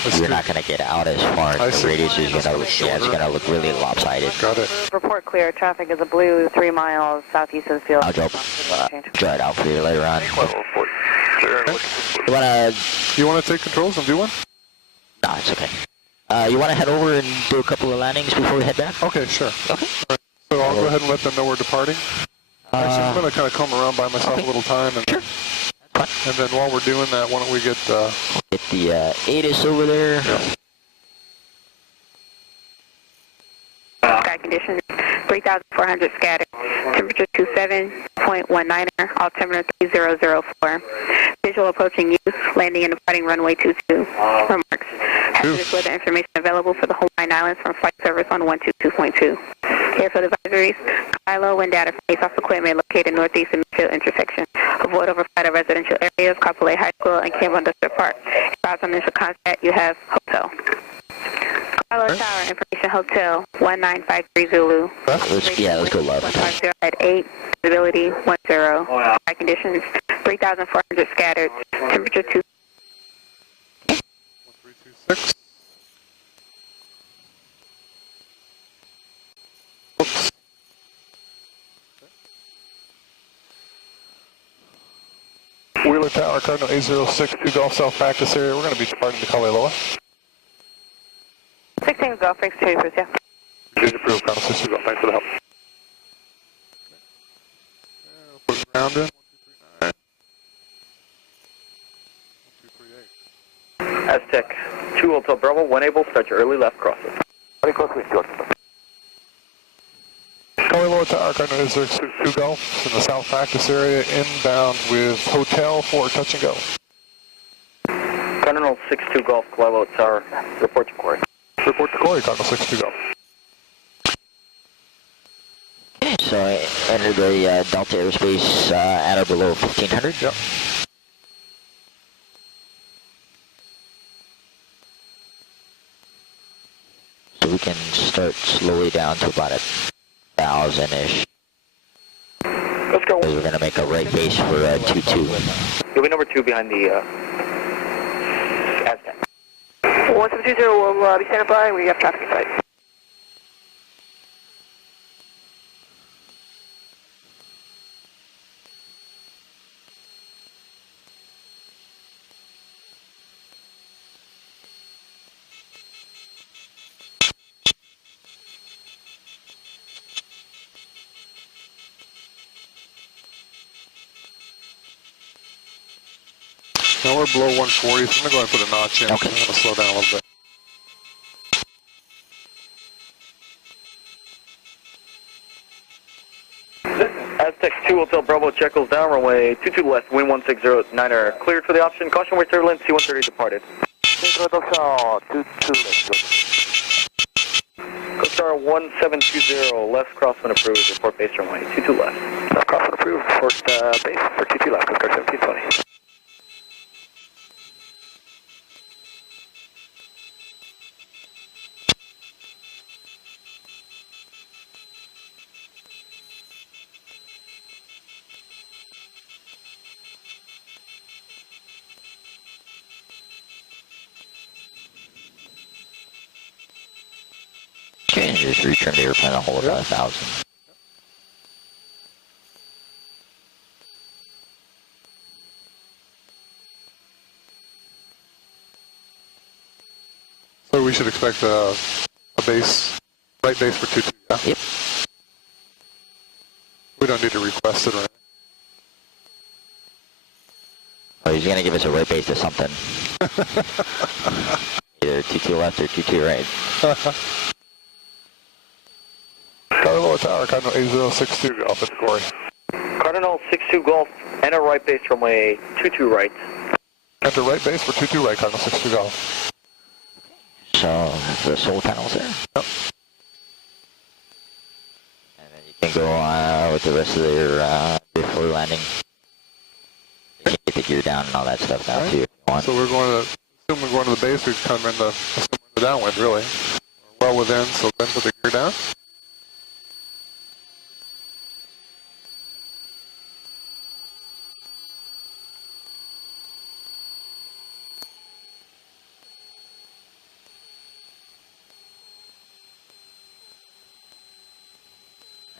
you're not going to get out as far. The radius is going to, it's going to look really lopsided. Got it. Report clear. Traffic is a blue 3 miles southeast of the field. I'll drop it out for you later on. You want to take controls and do one? No, it's okay. You want to head over and do a couple of landings before we head back? Okay, sure. Okay. Right. So I'll go ahead and let them know we're departing. Actually, I'm going to kind of come around by myself a little time. And, sure. And then while we're doing that, why don't we get the ATIS over there. Yeah. Sky conditions, 3,400 scattered. Temperature 27.19er, altimeter 3004. Visual approaching use, landing and departing runway 22. Remarks. Hazardous weather information available for the Hawaiian Islands from flight service on 122.2. Airfield advisories, Kylo wind data from face-off equipment located northeast of Midfield intersection. Avoid overflight of residential areas, Kapolei High School and Campbell Industrial Park. Advise on initial contact, you have hotel. Kylo Tower, information hotel, 1953 Zulu. Let's go left. 150 at 8, visibility 10. Sky conditions, 3,400 scattered. Temperature 2. 1326. Oops. Wheeler Tower, Cardinal 806, Gulf South practice area. We're going to be departing to Kalealoa. 16 Gulf, thanks to you, yeah. Did approve, Cardinal 16 Gulf. Thanks for the help. Put ground in. 1238. Aztec 2 Hotel Bravo, when able, start your early left crosses. Very closely, George. Kalealoa Tower, Cardinal 806, Gulf, in the south practice area, inbound with hotel for touch and go. Cardinal 62 Golf, Kalealoa Tower, report to Corey. Report to Corey, Cardinal 62 Golf. Okay, so I entered the Delta airspace at or below 1500. Yep. So we can start slowly down to about 1,000-ish. Let's go. We're going to make a right base for 22. You'll be number 2 behind the Aztec. 1720 will be standing by. We have traffic in sight. Now we're below 140, so I'm going to go ahead and put a notch in. Okay. I'm going to slow down a little bit. Aztec 2 Hotel Bravo, checkles down, runway 22 left, wind 160-9er. Cleared for the option, caution wave turbulence, C-130 departed. Star 1720, left crosswind approved, report base runway 22 left. Left crosswind approved, report base for 22 left, Coast Guard 1720. Okay, and just retrim the airplane and hold about 1,000. So we should expect a base, right base for 22, yeah? Yep. We don't need to request it or anything. Oh, he's going to give us a right base to something. Either 22 left or 22 right. Kalealoa Tower, Cardinal 8062, Golf at Corey. Cardinal 62 Golf, enter right base runway 22 right. Enter right base for 22 right, Cardinal 62 Golf. So, the solar panels there? Yep. And then you can go with the rest of your before landing. You can get the gear down and all that stuff now, too, if you want. So we're going to, assume we're going to the base, we've kind of in the downwind, really. We're well within, so then put the gear down.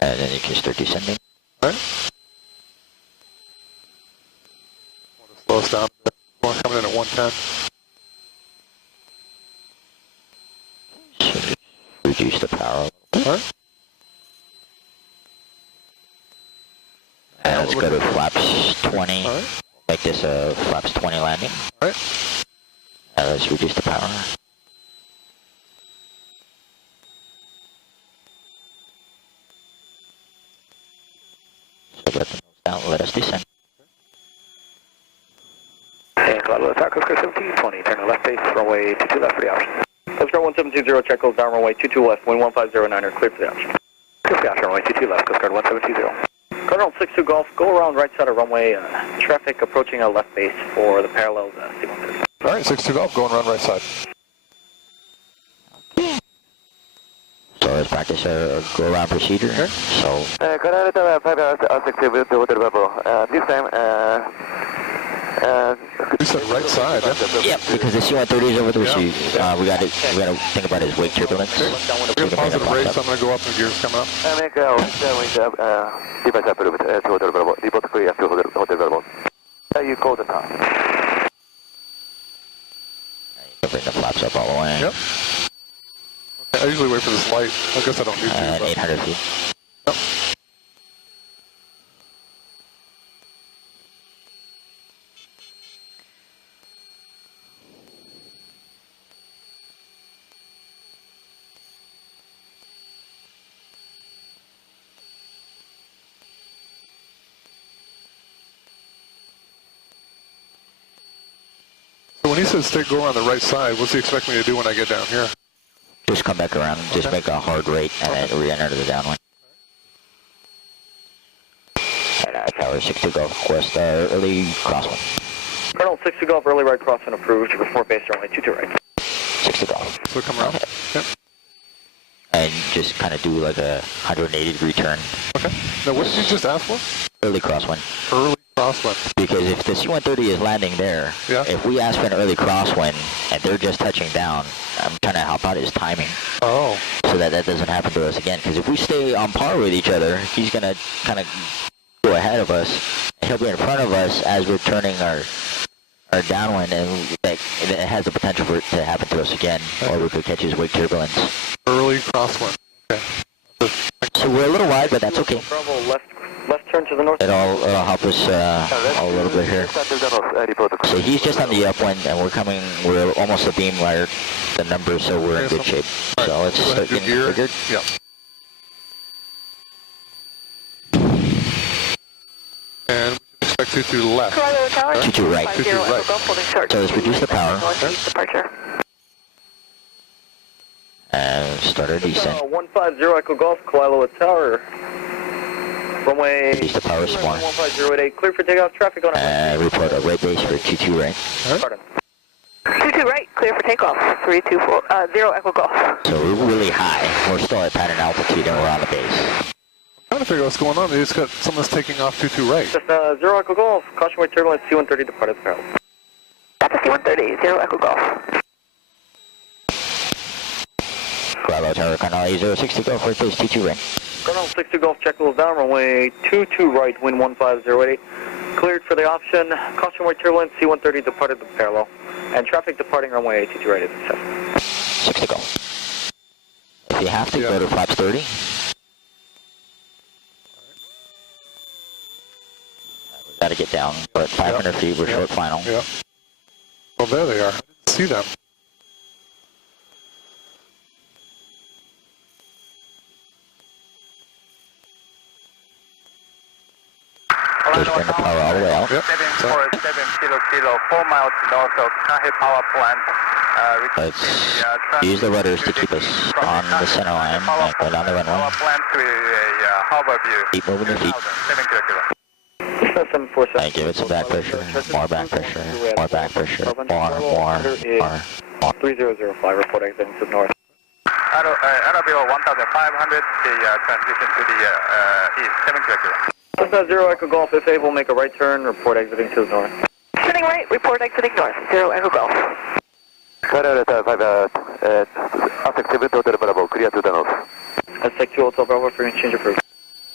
And then you can start descending. Alright. Slow us down a bit. We're coming in at 110. So reduce the power a little bit. Alright. And let's go to flaps 20. Alright. Make this a flaps 20 landing. Alright. And let's reduce the power. So let the nose down, let us descend. And Colorado Tower, Coast Guard 1720, turn to left base, runway 22 left for the option. Coast Guard 1720, check goes down, runway 22 left, wind 150-9er, cleared for the option. Clear for the option, runway 22 left, Coast Guard 1720. Cardinal 62 Golf, go around right side of runway, traffic approaching our left base for the parallel C-130. Alright, 62 Golf, going around right side. So let's practice a go-around procedure. Okay. So... Colorado Tower, 5 to Hotel Bravo. This time, You said right side, yeah? Yep, because the C-130 is over there, so we got to think about his wake turbulence. Okay. We're going to positive race, so I'm going to go up and the gears coming up. make device approved to Hotel Bravo. Report clear to Hotel Bravo. You call the time. You can bring the flaps up all the way. Yep. Okay, I usually wait for this light. I guess I don't need to. 800 feet. Yep. So when he says go around the right side, what's he expect me to do when I get down here? Just come back around, just make a hard rate, and then re-enter the downwind. And Tower 62 Golf, west, early crosswind. Colonel 62 Golf, early right crosswind approved, report base runway 22 right. 62 Golf. So come around. Okay. Yep. And just kind of do like a 180-degree turn. Okay. Now what did you just ask for? Early crosswind. Early crosswind. Because if the C-130 is landing there, if we ask for an early crosswind and they're just touching down, I'm trying to help out his timing. Oh. So that doesn't happen to us again. Because if we stay on par with each other, he's going to kind of go ahead of us. And he'll be in front of us as we're turning our downwind, and it has the potential for it to happen to us again, or we could catch his wake turbulence. Early crosswind. Okay. So we're a little wide, but that's okay. Bravo, left turn to the north. It'll help us a little bit here. So he's just on the upwind, and we're almost abeam by the numbers, so we're in good shape. So let's start getting figured. Yeah. And expect 22 left. 22 right. 22 right. So let's reduce the power. Departure. And start our descent. 150 Echo Golf, Kailua Tower. Runway Reduce the power some more. 15088, clear for takeoff, traffic on report a right base for 22 right. Pardon. 22 right, clear for takeoff. 324, 0 Echo Golf. So we're really high. We're still at pattern altitude and we're on the base. I'm trying to figure out what's going on. They just got someone's taking off 22 right. Just 0 Echo Golf, caution wave turbulence, C-130 departed parallel. That's a C-130, 0 Echo Golf. Bravo Tower, Colonel 060 Golf, right base 22 right. Colonel 62 Golf, check goes down, runway 22 right, wind 15088. Cleared for the option, caution wave turbulence, C-130 departed the parallel. And traffic departing runway 22 right at 60 Golf. If you have to, go to flaps 30. We got to get down, but 500 feet, we're short final. Yeah. Well, there they are. I didn't see them. Just bring the power all the way out. Yep. 747 kilo, 4 miles north of Kahe Power Plant. Let's use the rudders to keep us on the center line and go down the runway. Power plant to a harbor view. Keep moving your feet. 7 kilo. And give it some back pressure, more back pressure, more back pressure, more. 3005, report exiting to the north. Arabia 1500, the transition to the east, 7 kilo. Cessna 0 Echo Golf, if able, make a right turn, report exiting to the north. Turning right, report exiting north, 0 Echo Golf. Active Hotel Bravo, clear to the north. Aztec 2 Hotel Bravo, for change approved.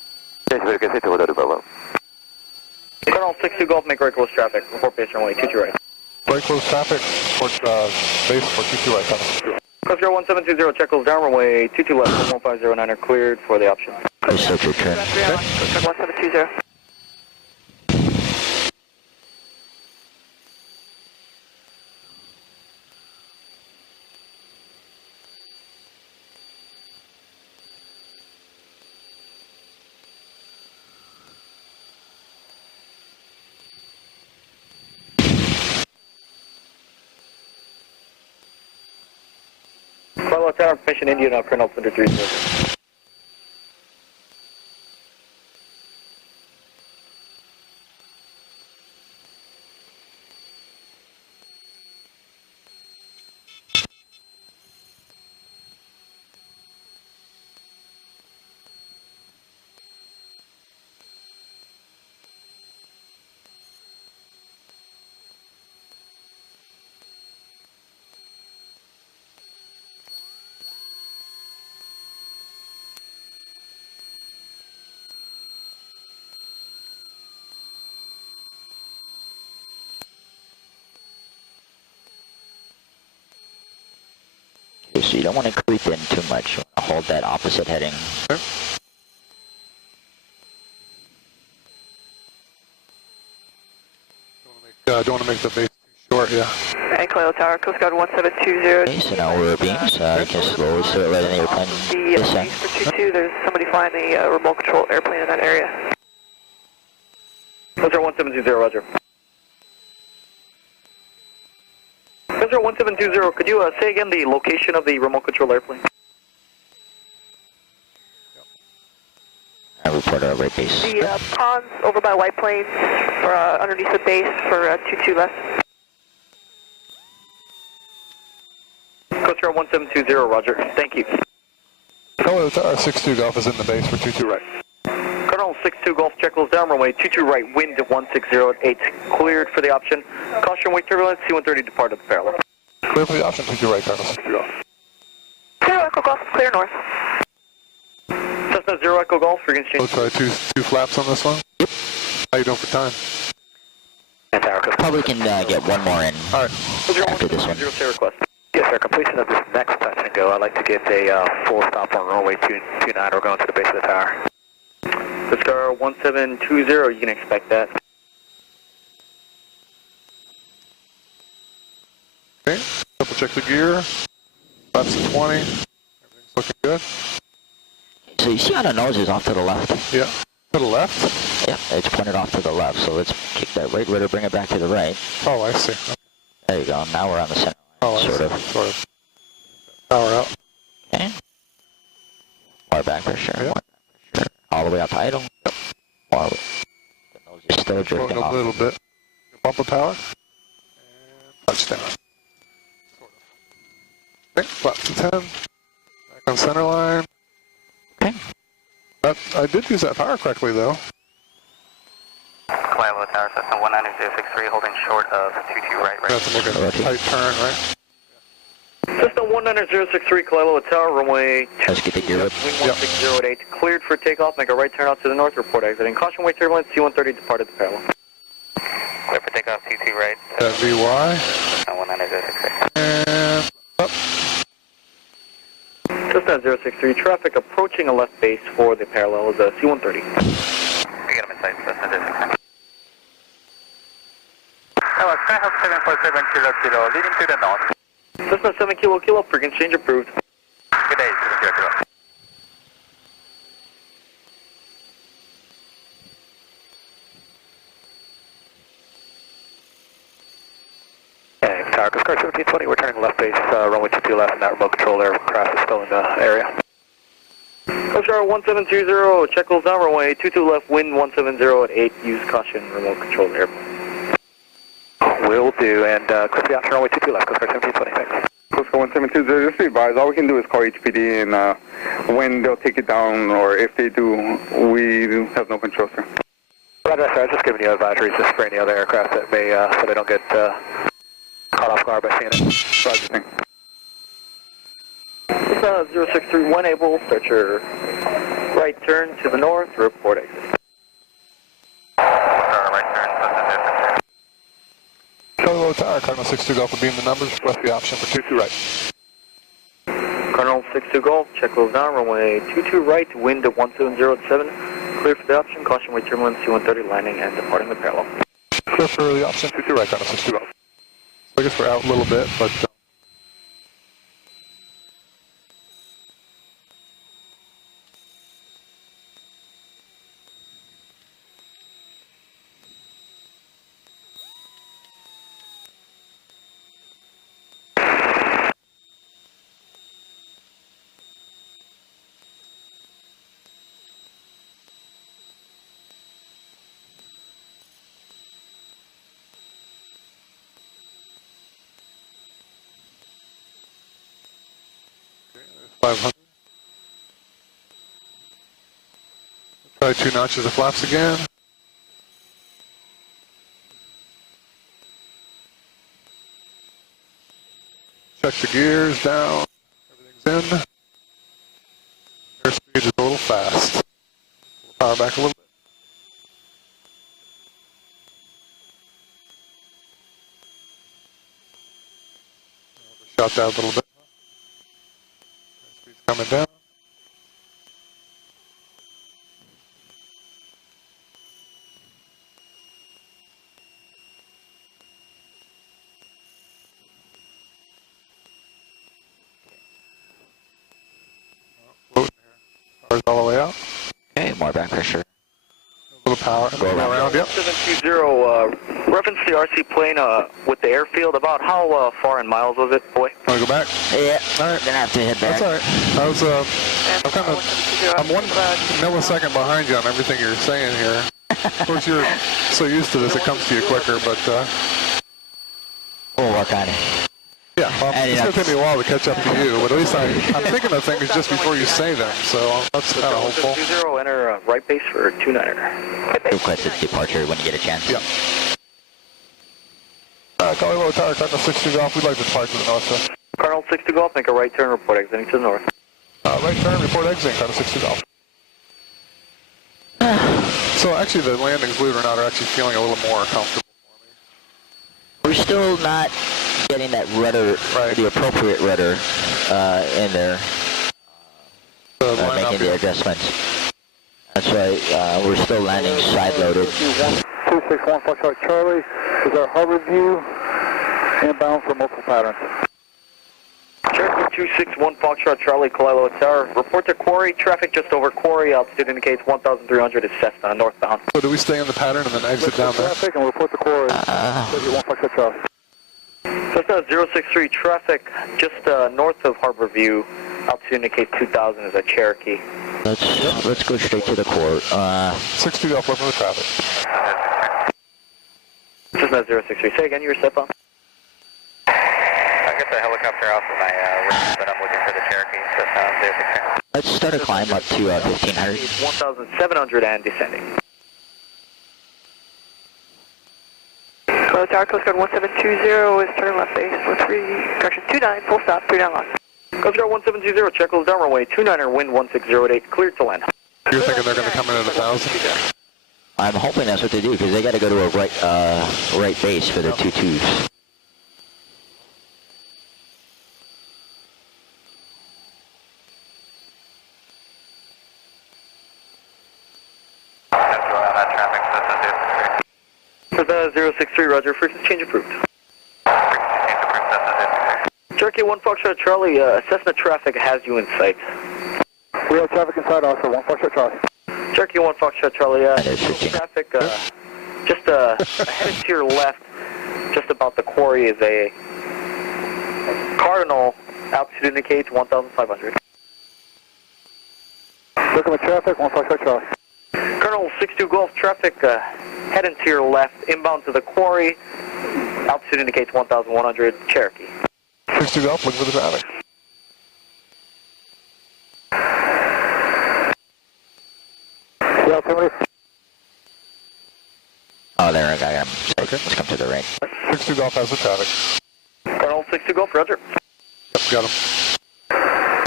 Colonel 62 Golf, make right close traffic. Report base runway 22 right. Right close traffic, report base for 22 right. Coast Guard 1720, check close down, runway 22 left, 11509 are cleared for the option. Coast Guard return. Coast Guard 1720. Bravo Tower, Mission India, now Colonel 33. So you don't want to creep in too much. You want to hold that opposite heading. Okay. Don't want to make the base too short, yeah. And Cleo Tower, Coast Guard 1720. Okay, so now we're beams. You can slowly start letting the airplane descend. For 22, there's somebody flying a remote control airplane in that area. Coast Guard 1720, roger. Coast Guard 1720, could you say again the location of the remote control airplane? I report our right base. The ponds over by White Plains, or underneath the base for 22 left. Coast Guard 1720, roger. Thank you. Hello, our 62 Golf is in the base for 22 right. Colonel 62 Golf, check close down, runway 22 right, wind 160 cleared for the option. Caution, wake turbulence, C-130 departed the parallel. Clear for the option, 22 right, Colonel 62 Golf. Zero Echo Golf, clear north. Cessna 0 Echo Golf, frequency change. Let's try two flaps on this one. Yep. How you doing for time? Probably can get one more in after this one. Request. Yes, sir. Completion of this next touch and go. I'd like to get a full stop on runway 29. We're going to the base of the tower. Coast Guard 1720, you can expect that. Okay, double check the gear. Flaps at 20. Everything's looking good. So you see how the nose is off to the left? Yeah. To the left? Yeah, it's pointed off to the left, so let's kick that right rudder, bring it back to the right. Oh, I see. Okay. There you go, now we're on the center line, sort of. Power out. Okay. More back pressure, Yeah. more back pressure. All the way up to idle. Yep. More, the nose is still drifting off. A little bit. Bump of power. And touchdown. Sort of. Okay, flaps to 10. Back on center line. Okay. I did use that power correctly, though. Clyde Tower, Cessna 19063, holding short of 22 right. Have to make a tight turn, right? Cessna 19063, Clyde Tower, runway 2. Let's get the gear up. Wind 160 cleared for takeoff. Make a right turn out to the north. Report exiting. Caution, wake turbulence. C-130 departed the parallel. Clear for takeoff, 22 right. That VY. Cessna 19063. And up. Cessna 063, traffic approaching a left base for the parallel is a C-130. We get him in sight, Cessna 063. Hello, Skyhawk 747 Kilo Kilo, leading to the north. Cessna 7 Kilo Kilo, frequency change approved. Good day, 7 Kilo Kilo. Tower, Coast Guard 1720, we're turning left base, runway 22 left, and that remote control aircraft is still in the area. Coast Guard 1720, check close down, runway 22 left, wind 170 use caution, remote control airplane. Will do, and clear the option runway 22 left, Coast Guard 1720, thanks. Coast Guard 1720, just be advised, all we can do is call HPD, and when they'll take it down, or if they do, we have no control, sir. Roger, sir, I was just giving you advisories just for any other aircraft that may, so they don't get caught off guard by seeing it. Roger, thanks. Cessna 063, when able, start your Right turn to the north, report exit. Right turn, Charlie Low Tower, Cardinal 62 Golf will beam the numbers, request the option for 22 right. Cardinal 62 Golf, check close down, runway 22 right, wind at 170 at 7. Clear for the option, caution weight turbulence 2130, landing and departing the parallel. Clear for the option, 22 right, Cardinal 62 Golf. I guess we're out a little bit, but... Try 2 notches of flaps again. Check the gears down. Everything's in. Airspeed is a little fast. We'll power back a little bit. Shot that a little bit. Airspeed's coming down. All the way out. Okay, more back pressure. A little power. Go around, yep. 720, reference the RC plane with the airfield. About how far in miles was it, boy? Want to go back? Yeah. All right. Gonna have to head back. That's all right. I'm 1 millisecond behind you on everything you're saying here. Of course, you're so used to this, it comes to you quicker, but... we'll work on it. Yeah, well, it's going to take me a while to catch up to you, but at least I'm thinking of things just before you say them, so that's kind of hopeful. 20, enter right base for 29er. Requested departure when you get a chance. Yeah. Calling Low Tower, Cardinal 62 Golf, we'd like to depart to the north, sir. Cardinal 62 Golf, make a right turn, report exiting to the north. Right turn, report exiting, Cardinal 62 Golf. So actually the landings, believe it or not, are actually feeling a little more comfortable for me. We're still not getting that rudder, the appropriate rudder in there, making the adjustments. That's why we're still landing side-loaded. 261 Foxtrot Charlie is our harbor view, inbound for multiple patterns. Cherokee 261 Foxtrot Charlie, Kalilo Tower. Report to quarry, traffic just over quarry, altitude indicates 1,300 is Cessna, northbound. So do we stay in the pattern and then exit down there? Traffic and report to quarry, 261 Foxtrot Charlie. Cessna 063, traffic just north of Harbor View, altitude indicates 2,000 is at Cherokee. Let's go straight to the court. 62 Golf, left of the traffic. Cessna 063, say again, you were set on? I get the helicopter off of my range, but I'm looking for the Cherokee, Cessna 063. Let's start a climb up to 1,500. 1,700 and descending. Low Tower, Coast Guard 1720 is turning left base, correction 29, full stop, 3 down lock. Coast Guard 1720, check close down runway 29er, wind 160 cleared to land. You're thinking they're going to come in at 1,000? I'm hoping that's what they do, because they got to go to a right base for the 22s. For the 063, roger, frequency change approved. Cherokee 1 Foxtrot Charlie, Cessna traffic has you in sight. We have traffic inside also, 1 Foxtrot Charlie. Cherokee 1 Foxtrot Charlie, traffic just headed to your left, just about the quarry is a Cardinal, altitude indicates 1,500. Looking at traffic, 1 Foxtrot Charlie. Colonel 62 Golf, traffic heading to your left, inbound to the quarry, altitude indicates 1,100, Cherokee. 62 Golf, looking for the traffic. Oh, there, I got him. Okay. Let's come to the right. 62 Golf has the traffic. Colonel 62 Golf, roger. Yep, got him.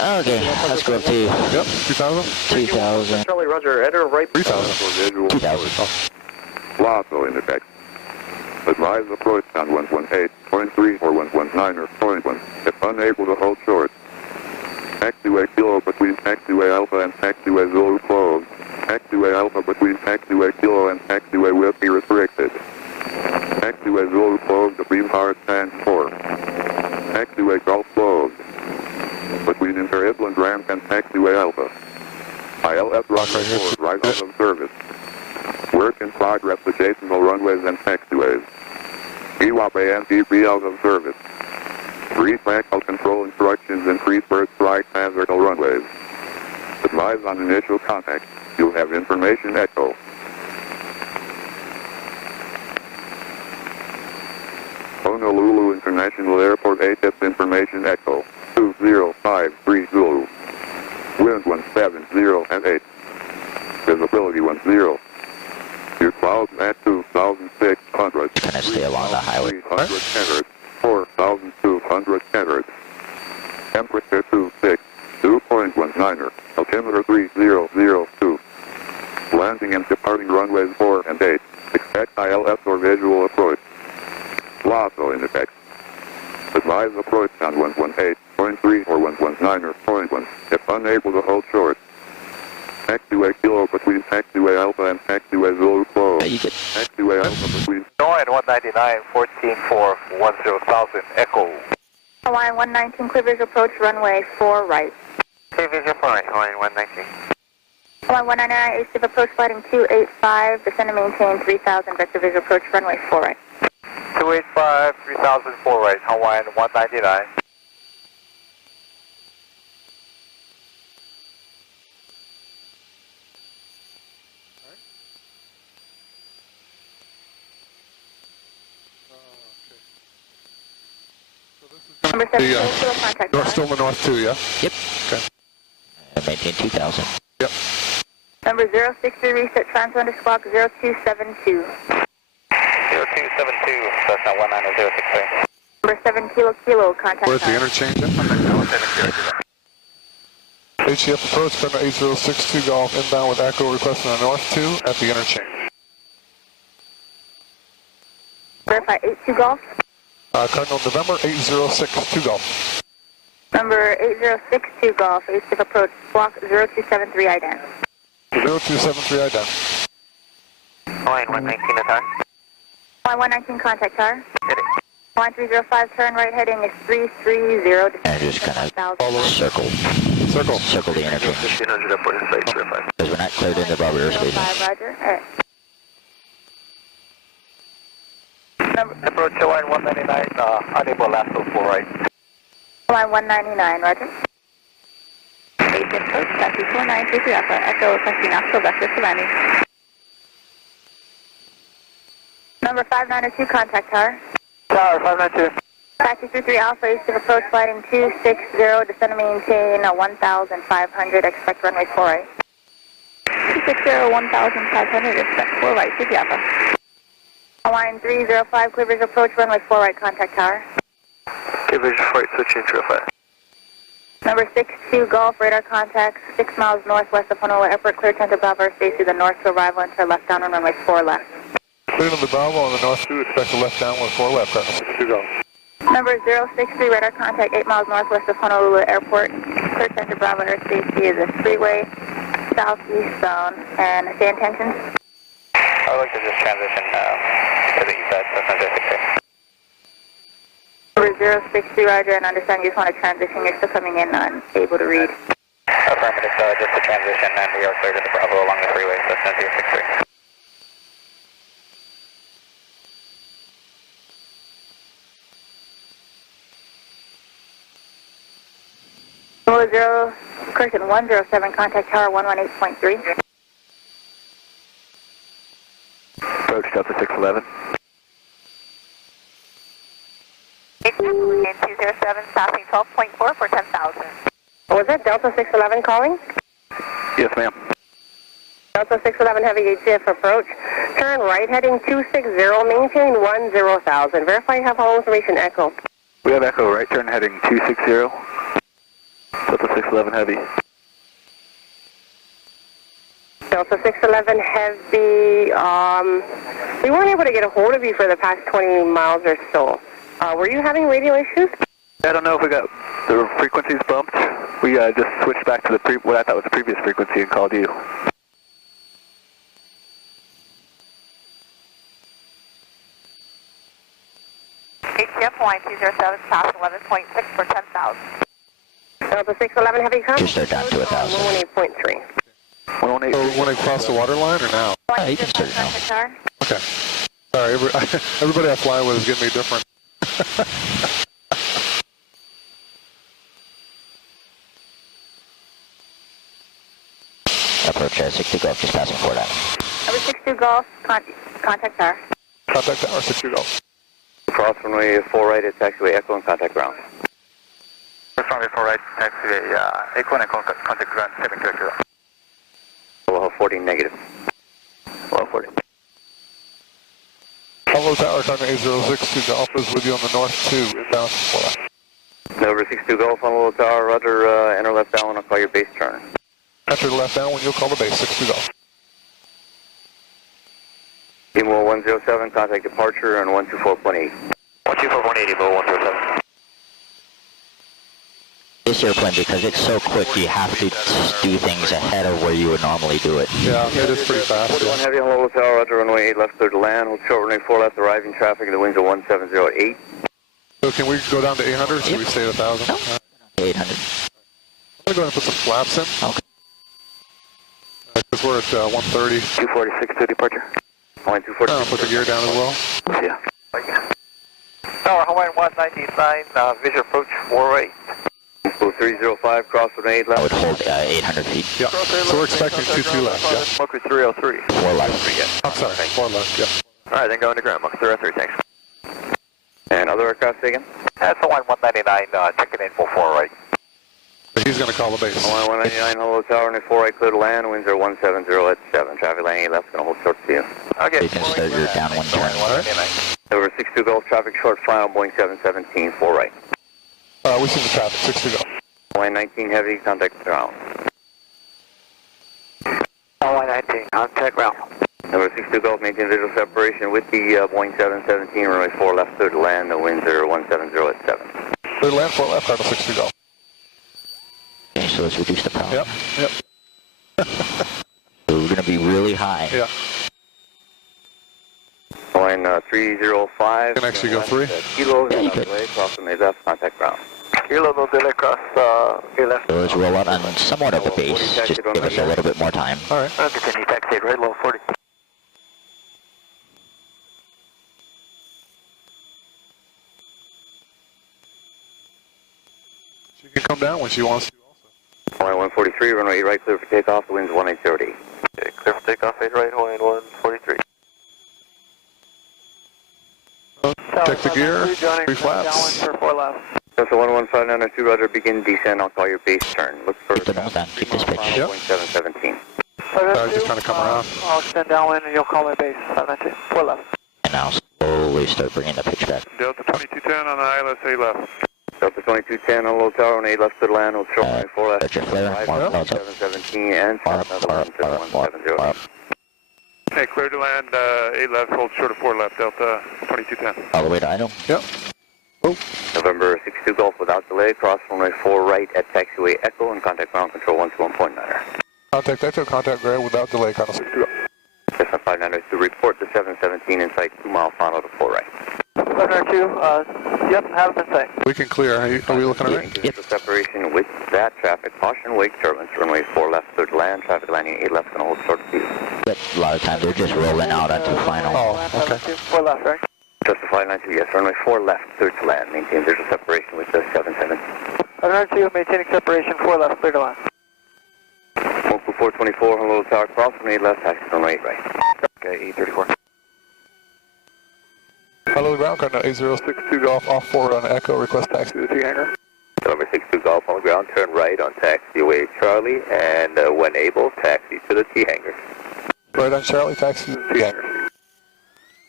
Okay, let's go up to... Yep, 2,000. 2,000. Charlie, Roger, enter right. 3,000. 2,000. Lasso in effect. Advise approach on 118.3 or 119 or 0.1 if unable to hold short. Taxiway Kilo between Taxiway Alpha and Taxiway Zulu closed. Taxiway Alpha between Taxiway Kilo and Taxiway Whiskey restricted. Taxiway Zulu closed between Hard Stand 4. Taxiway Golf closed between Inter-Island Ramp and Taxiway Alpha. ILS runway 4 right out of service. Work in progress adjacent to runways and taxiways. EWAP ANTP out of service. Read backup control instructions, increase first strike hazard runways. Advise on initial contact. You'll have information echo. Honolulu International Airport ATIP information echo. 2053 Zulu. Wind 170 at 8. Visibility 10. Your clouds at 2,600. Kind of stay along the highway. 300 meters. 4,200 meters. Temperature 26. 2.19er. Altimeter 3002. Landing and departing runways 4 and 8. Expect ILS or visual approach. Lasso in effect. Advise approach on 118.3 or 119 or 0.1 if unable to hold short. Taxiway Kilo between Taxiway Alpha and Taxiway Zulu closed. Taxiway Alpha between... Hawaiian 199, 14-4, 10,000, Echo. Hawaiian 119, clear visual approach, runway 4 right. Clear visual for right, Hawaiian 119. Hawaiian 199, ACF approach, flighting 285, descend and maintain 3,000, vector visual approach, runway 4 right. 285, 3004 right, Hawaiian 199. Number 7, contact. North Stillman North 2, yeah? Yep. Okay. Maintain 2,000. Yep. Number 063, reset transponder squawk 0272. 0272, that's not 19063. Number 7, kilo, contact. We're at the interchange then? HEF approach, Cardinal 8062 Golf, inbound with Echo requesting on North 2 at the interchange. Verify 82 Golf. Cardinal November 8062 Golf. Number 8062 Golf, ACF approach, squawk 0273 IDEN. 0273 IDEN. Hawaiian 119 attack. Hawaiian 119 contact tower. Hawaiian 305 turn right heading is 330. And just kind of circle the interchange. 1500 upward in flight 305. Because we're not cleared into Bravo airspace. Roger. All right. Approach Hawaiian 199, unable lasso 4 right. Hawaiian 199, roger. ACF approach, taxi 4933 Alpha, Echo requesting Oxford vector for landing. Number 592, contact tower. Tower 592. Taxi 33 Alpha, ACF approach, flighting 260, descend and maintain 1,500, expect runway 4 right. 260, 1,500, expect 4 right, 50 Alpha. Hawaiian 305, clear visual approach, runway 4 right, contact tower. Clear visual flight switching 305. Number 62 Golf, radar contact, 6 miles northwest of Honolulu Airport, clear 10 to Bravo airspace to the north to arrival and turn left down on runway 4 left. Clear to the Bravo on the North 2, expect a left downwind 4 left, Cardinal 62 Golf. Number 063, radar contact, 8 miles northwest of Honolulu Airport, clear 10 to Bravo airspace via the freeway, southeast zone, and stay intentions. I would like to just transition to the east side, that's not just Number 063, roger, and understand you just want to transition, you're still coming in unable to read. Affirmative, just a transition, and we are clear to the Bravo along the freeway, so that's 063. Correction, 107, contact tower 118.3. Approach Delta 611. 207, passing 12.4 for 10,000. Was that Delta 611 calling? Yes, ma'am. Delta 611 heavy HCF approach. Turn right heading 260, maintain 10,000. Verify you have all information, Echo. We have Echo, right turn heading 260. Delta 611 Heavy. Delta 611 Heavy, we weren't able to get a hold of you for the past 20 miles or so. Were you having radio issues? I don't know if we got the frequencies bumped. We just switched back to what I thought was the previous frequency and called you. HCF line 207, south 11.6 for 10,000. Delta 611 Heavy, come. Just start down to 1,000. 118.3. 118. So when I cross the water line or now? You can start now. Okay. Sorry, everybody I fly with is giving me different. Approach 62 Golf, just passing 4 down. Number 62 Golf, contact tower. Contact tower, 62 Golf. Cross runway 4 right at taxiway Echo and contact ground. Cross runway 4 right, taxiway Echo and contact ground 720. We'll have 40 negative. We'll have 40. Hello Tower, Contact 8062 Golf is with you on the north 2, inbound 4 left. Number 62 Golf, Honolulu Tower, rudder, enter left down, I'll call your base turn. Enter left down when you'll call the base, 62 Golf. Emo 107, contact departure on 124.8. 124.8, Emo 107. This airplane, because it's so quick, you have to do things ahead of where you would normally do it. Yeah, it is pretty fast. 41 Heavy, Honolulu Tower, rudder, runway 8 left, clear to land, hold short runway 4 left, arriving traffic, the winds are 1708. So can we go down to 800, or should we stay at 1,000? No, 800. I'm going to go ahead and put some flaps in. Okay. Because we're at 130. 246 to departure. Hawaiian 246. Put the gear down as well. Yeah. Tower, Hawaiian 199, visual approach 4 right. 305, cross with 8 left. I would hold 800 feet. Yeah, so we're expecting 22 left, yeah. Smoker 303. 4 left. I'm sorry, 4 left, yeah. Alright, then go into ground, Smoker 303, thanks. And other aircraft taken? That's Hawaiian 199, checking in for 4 right. He's going to call the base. Hawaiian 199, Honolulu Tower, runway 4 right, clear to land, winds are 170 at 7. Traffic landing 8 left, going to hold short to you. Okay. You can start your down one turn. Over 62 Golf, traffic short, final, Boeing 717, 4 right. We see the traffic, 62 Golf. Hawaiian 19 Heavy, contact ground. Hawaiian 19, contact ground. Number 62 Golf, maintain visual separation with the Boeing 717, runway 4 left, clear to land, the winds are 170 at 7. Clear to land, 4 left, out of 62 Golf. Okay, so let's reduce the power. Yep, yep. So we're going to be really high. Yeah. Hawaiian 305. Can actually go 3? Kilo, Yeah, you could. cross from the left, contact ground. Kilo, no delay, cross, left. So let's roll out on somewhat of a base. Just give us a little bit more time. All right. Continue, taxi right low, 40. She can come down when she wants to also. Hawaiian 143, runway 8 right, clear for takeoff, the wind's 1830. Okay, clear for takeoff, 8 right, Hawaiian 143. Check the gear, 3 flaps. For 4 left. Delta 11592, rudder, begin descent, I'll call your base turn. Look for Keep the nose down. Keep this pitch. Yep. Boeing 717. Just trying to come around. I'll extend downwind and you'll call my base, 592, 4 left. And now slowly start bringing the pitch back. Delta 2210 on the ILS 8 left. Delta 2210, Honolulu Tower, on 8 left to land, hold short runway 4 left. Start your flare. More clouds up. 717 and another one, 170. Okay, clear to land, 8 left, hold short of 4 left, Delta 2210. All the way to idle. Yep. Oh. November 62 Golf without delay, cross runway 4 right at taxiway Echo and contact ground control 121.9er. Contact Echo, contact ground without delay, contact 62 Golf. Cessna 592 to report the 717 in sight 2 mile final to 4 right. 592, yep, have it in sight. We can clear. Are we looking at it? Yep. Separation with that traffic. Caution, wake turbulence, runway 4 left, clear to land, traffic landing 8 left, gonna hold short speed. But a lot of times they're just rolling out onto final. Oh, okay. 4 left, right? Cessna 592, yes, runway 4 left, clear to land, maintain visual separation with the 717. 592, maintaining separation, 4 left, clear to land. Moku 424, Honolulu Tower, cross from 8 left, taxi runway 8 right. Okay, E34. Hello, ground, contact 8062 Golf, off forward on Echo, request taxi to the T hangar. November 62 Golf on the ground, turn right on taxiway Charlie, and when able, taxi to the T hangar. Right on Charlie, taxi to the T hangar.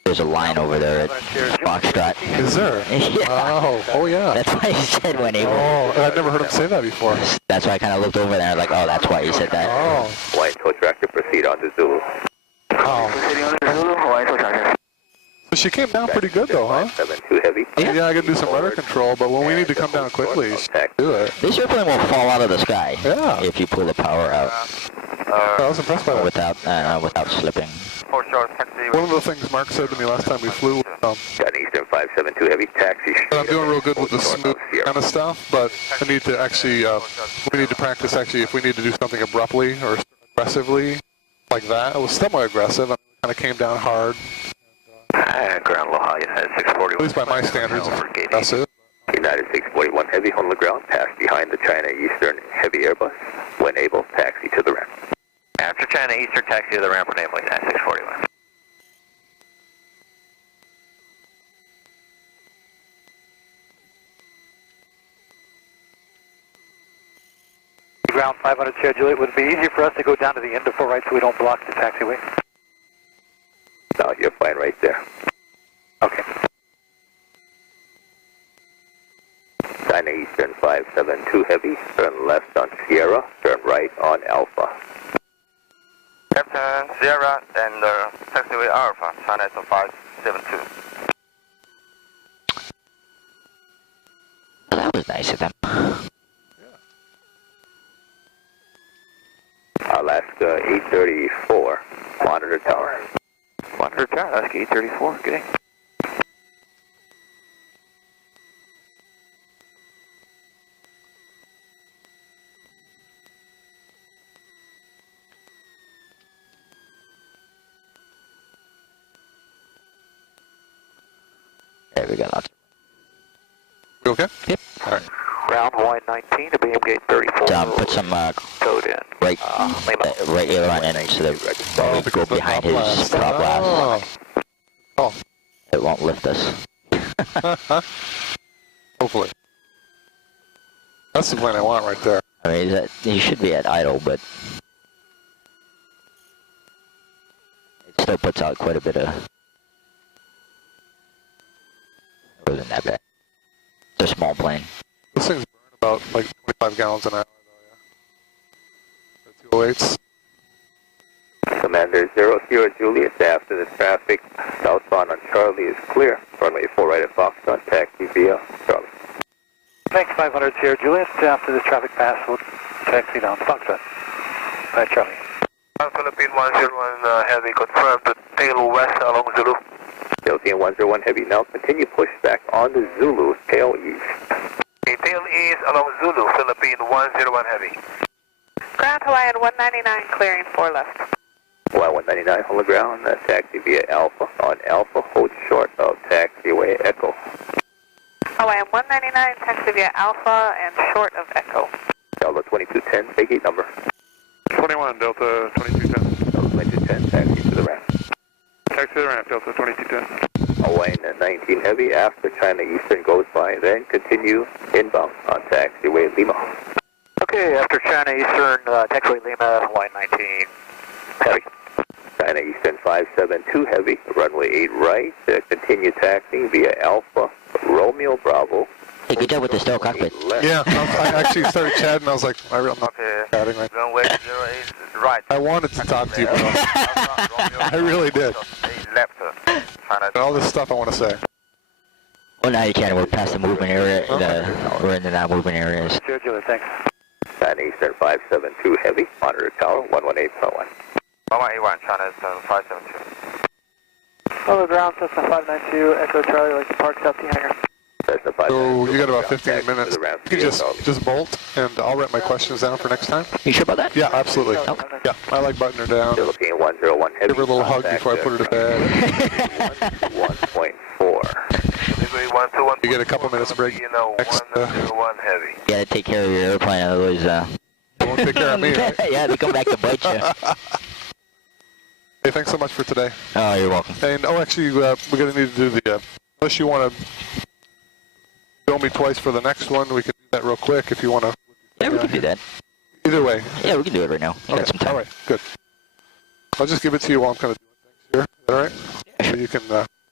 There's a line over there at Foxtrot. Is there? Yeah. Oh yeah. That's why he said when able. Oh, I've never heard him say that before. That's why I kind of looked over there and like, oh, that's why he said that. Oh. White tow tractor, proceed on the Zulu. Oh. So she came down pretty good though, huh? 572 heavy. Yeah, I can do some rudder control, but when we need to come down quickly, do it. This airplane will fall out of the sky. Yeah. If you pull the power out. I was impressed by that. Without slipping. One of the things Mark said to me last time we flew, got Eastern 572 heavy taxi. I'm doing real good with the smooth kind of stuff, but I need to actually, we need to practice actually if we need to do something abruptly or aggressively like that. It was somewhat aggressive. I kind of came down hard. Ground low high, United 641. At least by my standards, aggressive. United 641 heavy on the ground, pass behind the China Eastern heavy Airbus. When able, taxi to the ramp. After China Eastern, taxi to the ramp when able, United 641. Ground 500 Sierra Juliet, would it be easier for us to go down to the end of 4 right so we don't block the taxiway? No, you're fine right there. Okay. China Eastern 572 heavy, turn left on Sierra, turn right on Alpha. Captain Sierra and taxiway Alpha, China Eastern 572. That was nice of them. Alaska 834, monitor tower. Monitor tower, Alaska 834, good day. There we go. You okay? Yep. All right. Round 119 to BM gate 34. John, put some code in. right aileron in so that when we go behind his top blast, it won't lift us. Hopefully. That's the plane I want right there. I mean, he should be at idle, but it still puts out quite a bit of. It wasn't that bad. It's a small plane. This thing's burn about like 25 gallons an hour though, yeah. 208s. Commander 00 Juliet, after the traffic southbound on Charlie is clear. Runway 4 right at Foxtrot, taxi via Charlie. Thanks, 500 Sierra Juliet. After this traffic pass, we'll taxi down Foxtrot. Right, Charlie. Philippine 101 heavy, confirmed to tail west along Zulu. Philippine 101 heavy, now continue pushback on the Zulu, tail east. Okay, tail east along Zulu, Philippine 101 heavy. Ground Hawaiian 199, clearing 4 left. Hawaii 199 on the ground, taxi via Alpha. On Alpha, hold short of taxiway Echo. Hawaiian 199, taxi via Alpha and short of Echo. Delta 2210, take gate number. 21, Delta 2210. Delta 2210, taxi to the ramp. Taxi to the ramp, Delta 2210. Hawaiian 19 heavy, after China Eastern goes by, then continue inbound on taxiway Lima. Okay, after China Eastern, taxiway Lima, Hawaii 19 heavy. China Eastern 572 heavy, runway 8 right, continue taxiing via Alpha, Romeo Bravo. Hey, good job with the stealth cockpit. Yeah, I actually started chatting. I was like, I'm not chatting right now. Runway 08 right. I wanted to talk to you, but I really did. Left. All this stuff I want to say. Well, now you can. We're past the movement area. We're in the non-movement areas. Sure, Julie, thanks. China Eastern 572 heavy, monitor tower 118.1. 181, China Eastern 572. Over ground, Cessna 592, Echo Charlie, like to park south T hangar. So you got about 15 minutes. You can just bolt, and I'll write my questions down for next time. You sure about that? Yeah, absolutely. Okay. Yeah, I like buttoning her down. Philippine 101 heavy. Give her a little hug before I put her to bed. 1.4. You get a couple minutes break. Next, 101 heavy. You gotta take care of your airplane, otherwise, you won't take care of me, right? Yeah, they come back to bite you. Hey, thanks so much for today. Oh, you're welcome. And, actually, we're going to need to do the, unless you want to film me twice for the next one, we can do that real quick if you want to. Yeah, we can do that. Either way. Yeah, we can do it right now. We got some time. All right, good. I'll just give it to you while I'm kind of doing things here. Is that all right? Yeah, sure. So you can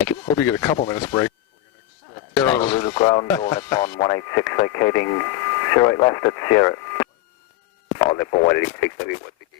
Thank you. Hope you get a couple minutes break. Zulu ground, all Nippon 186 vacating 08 left at Sierra. All Nippon 186,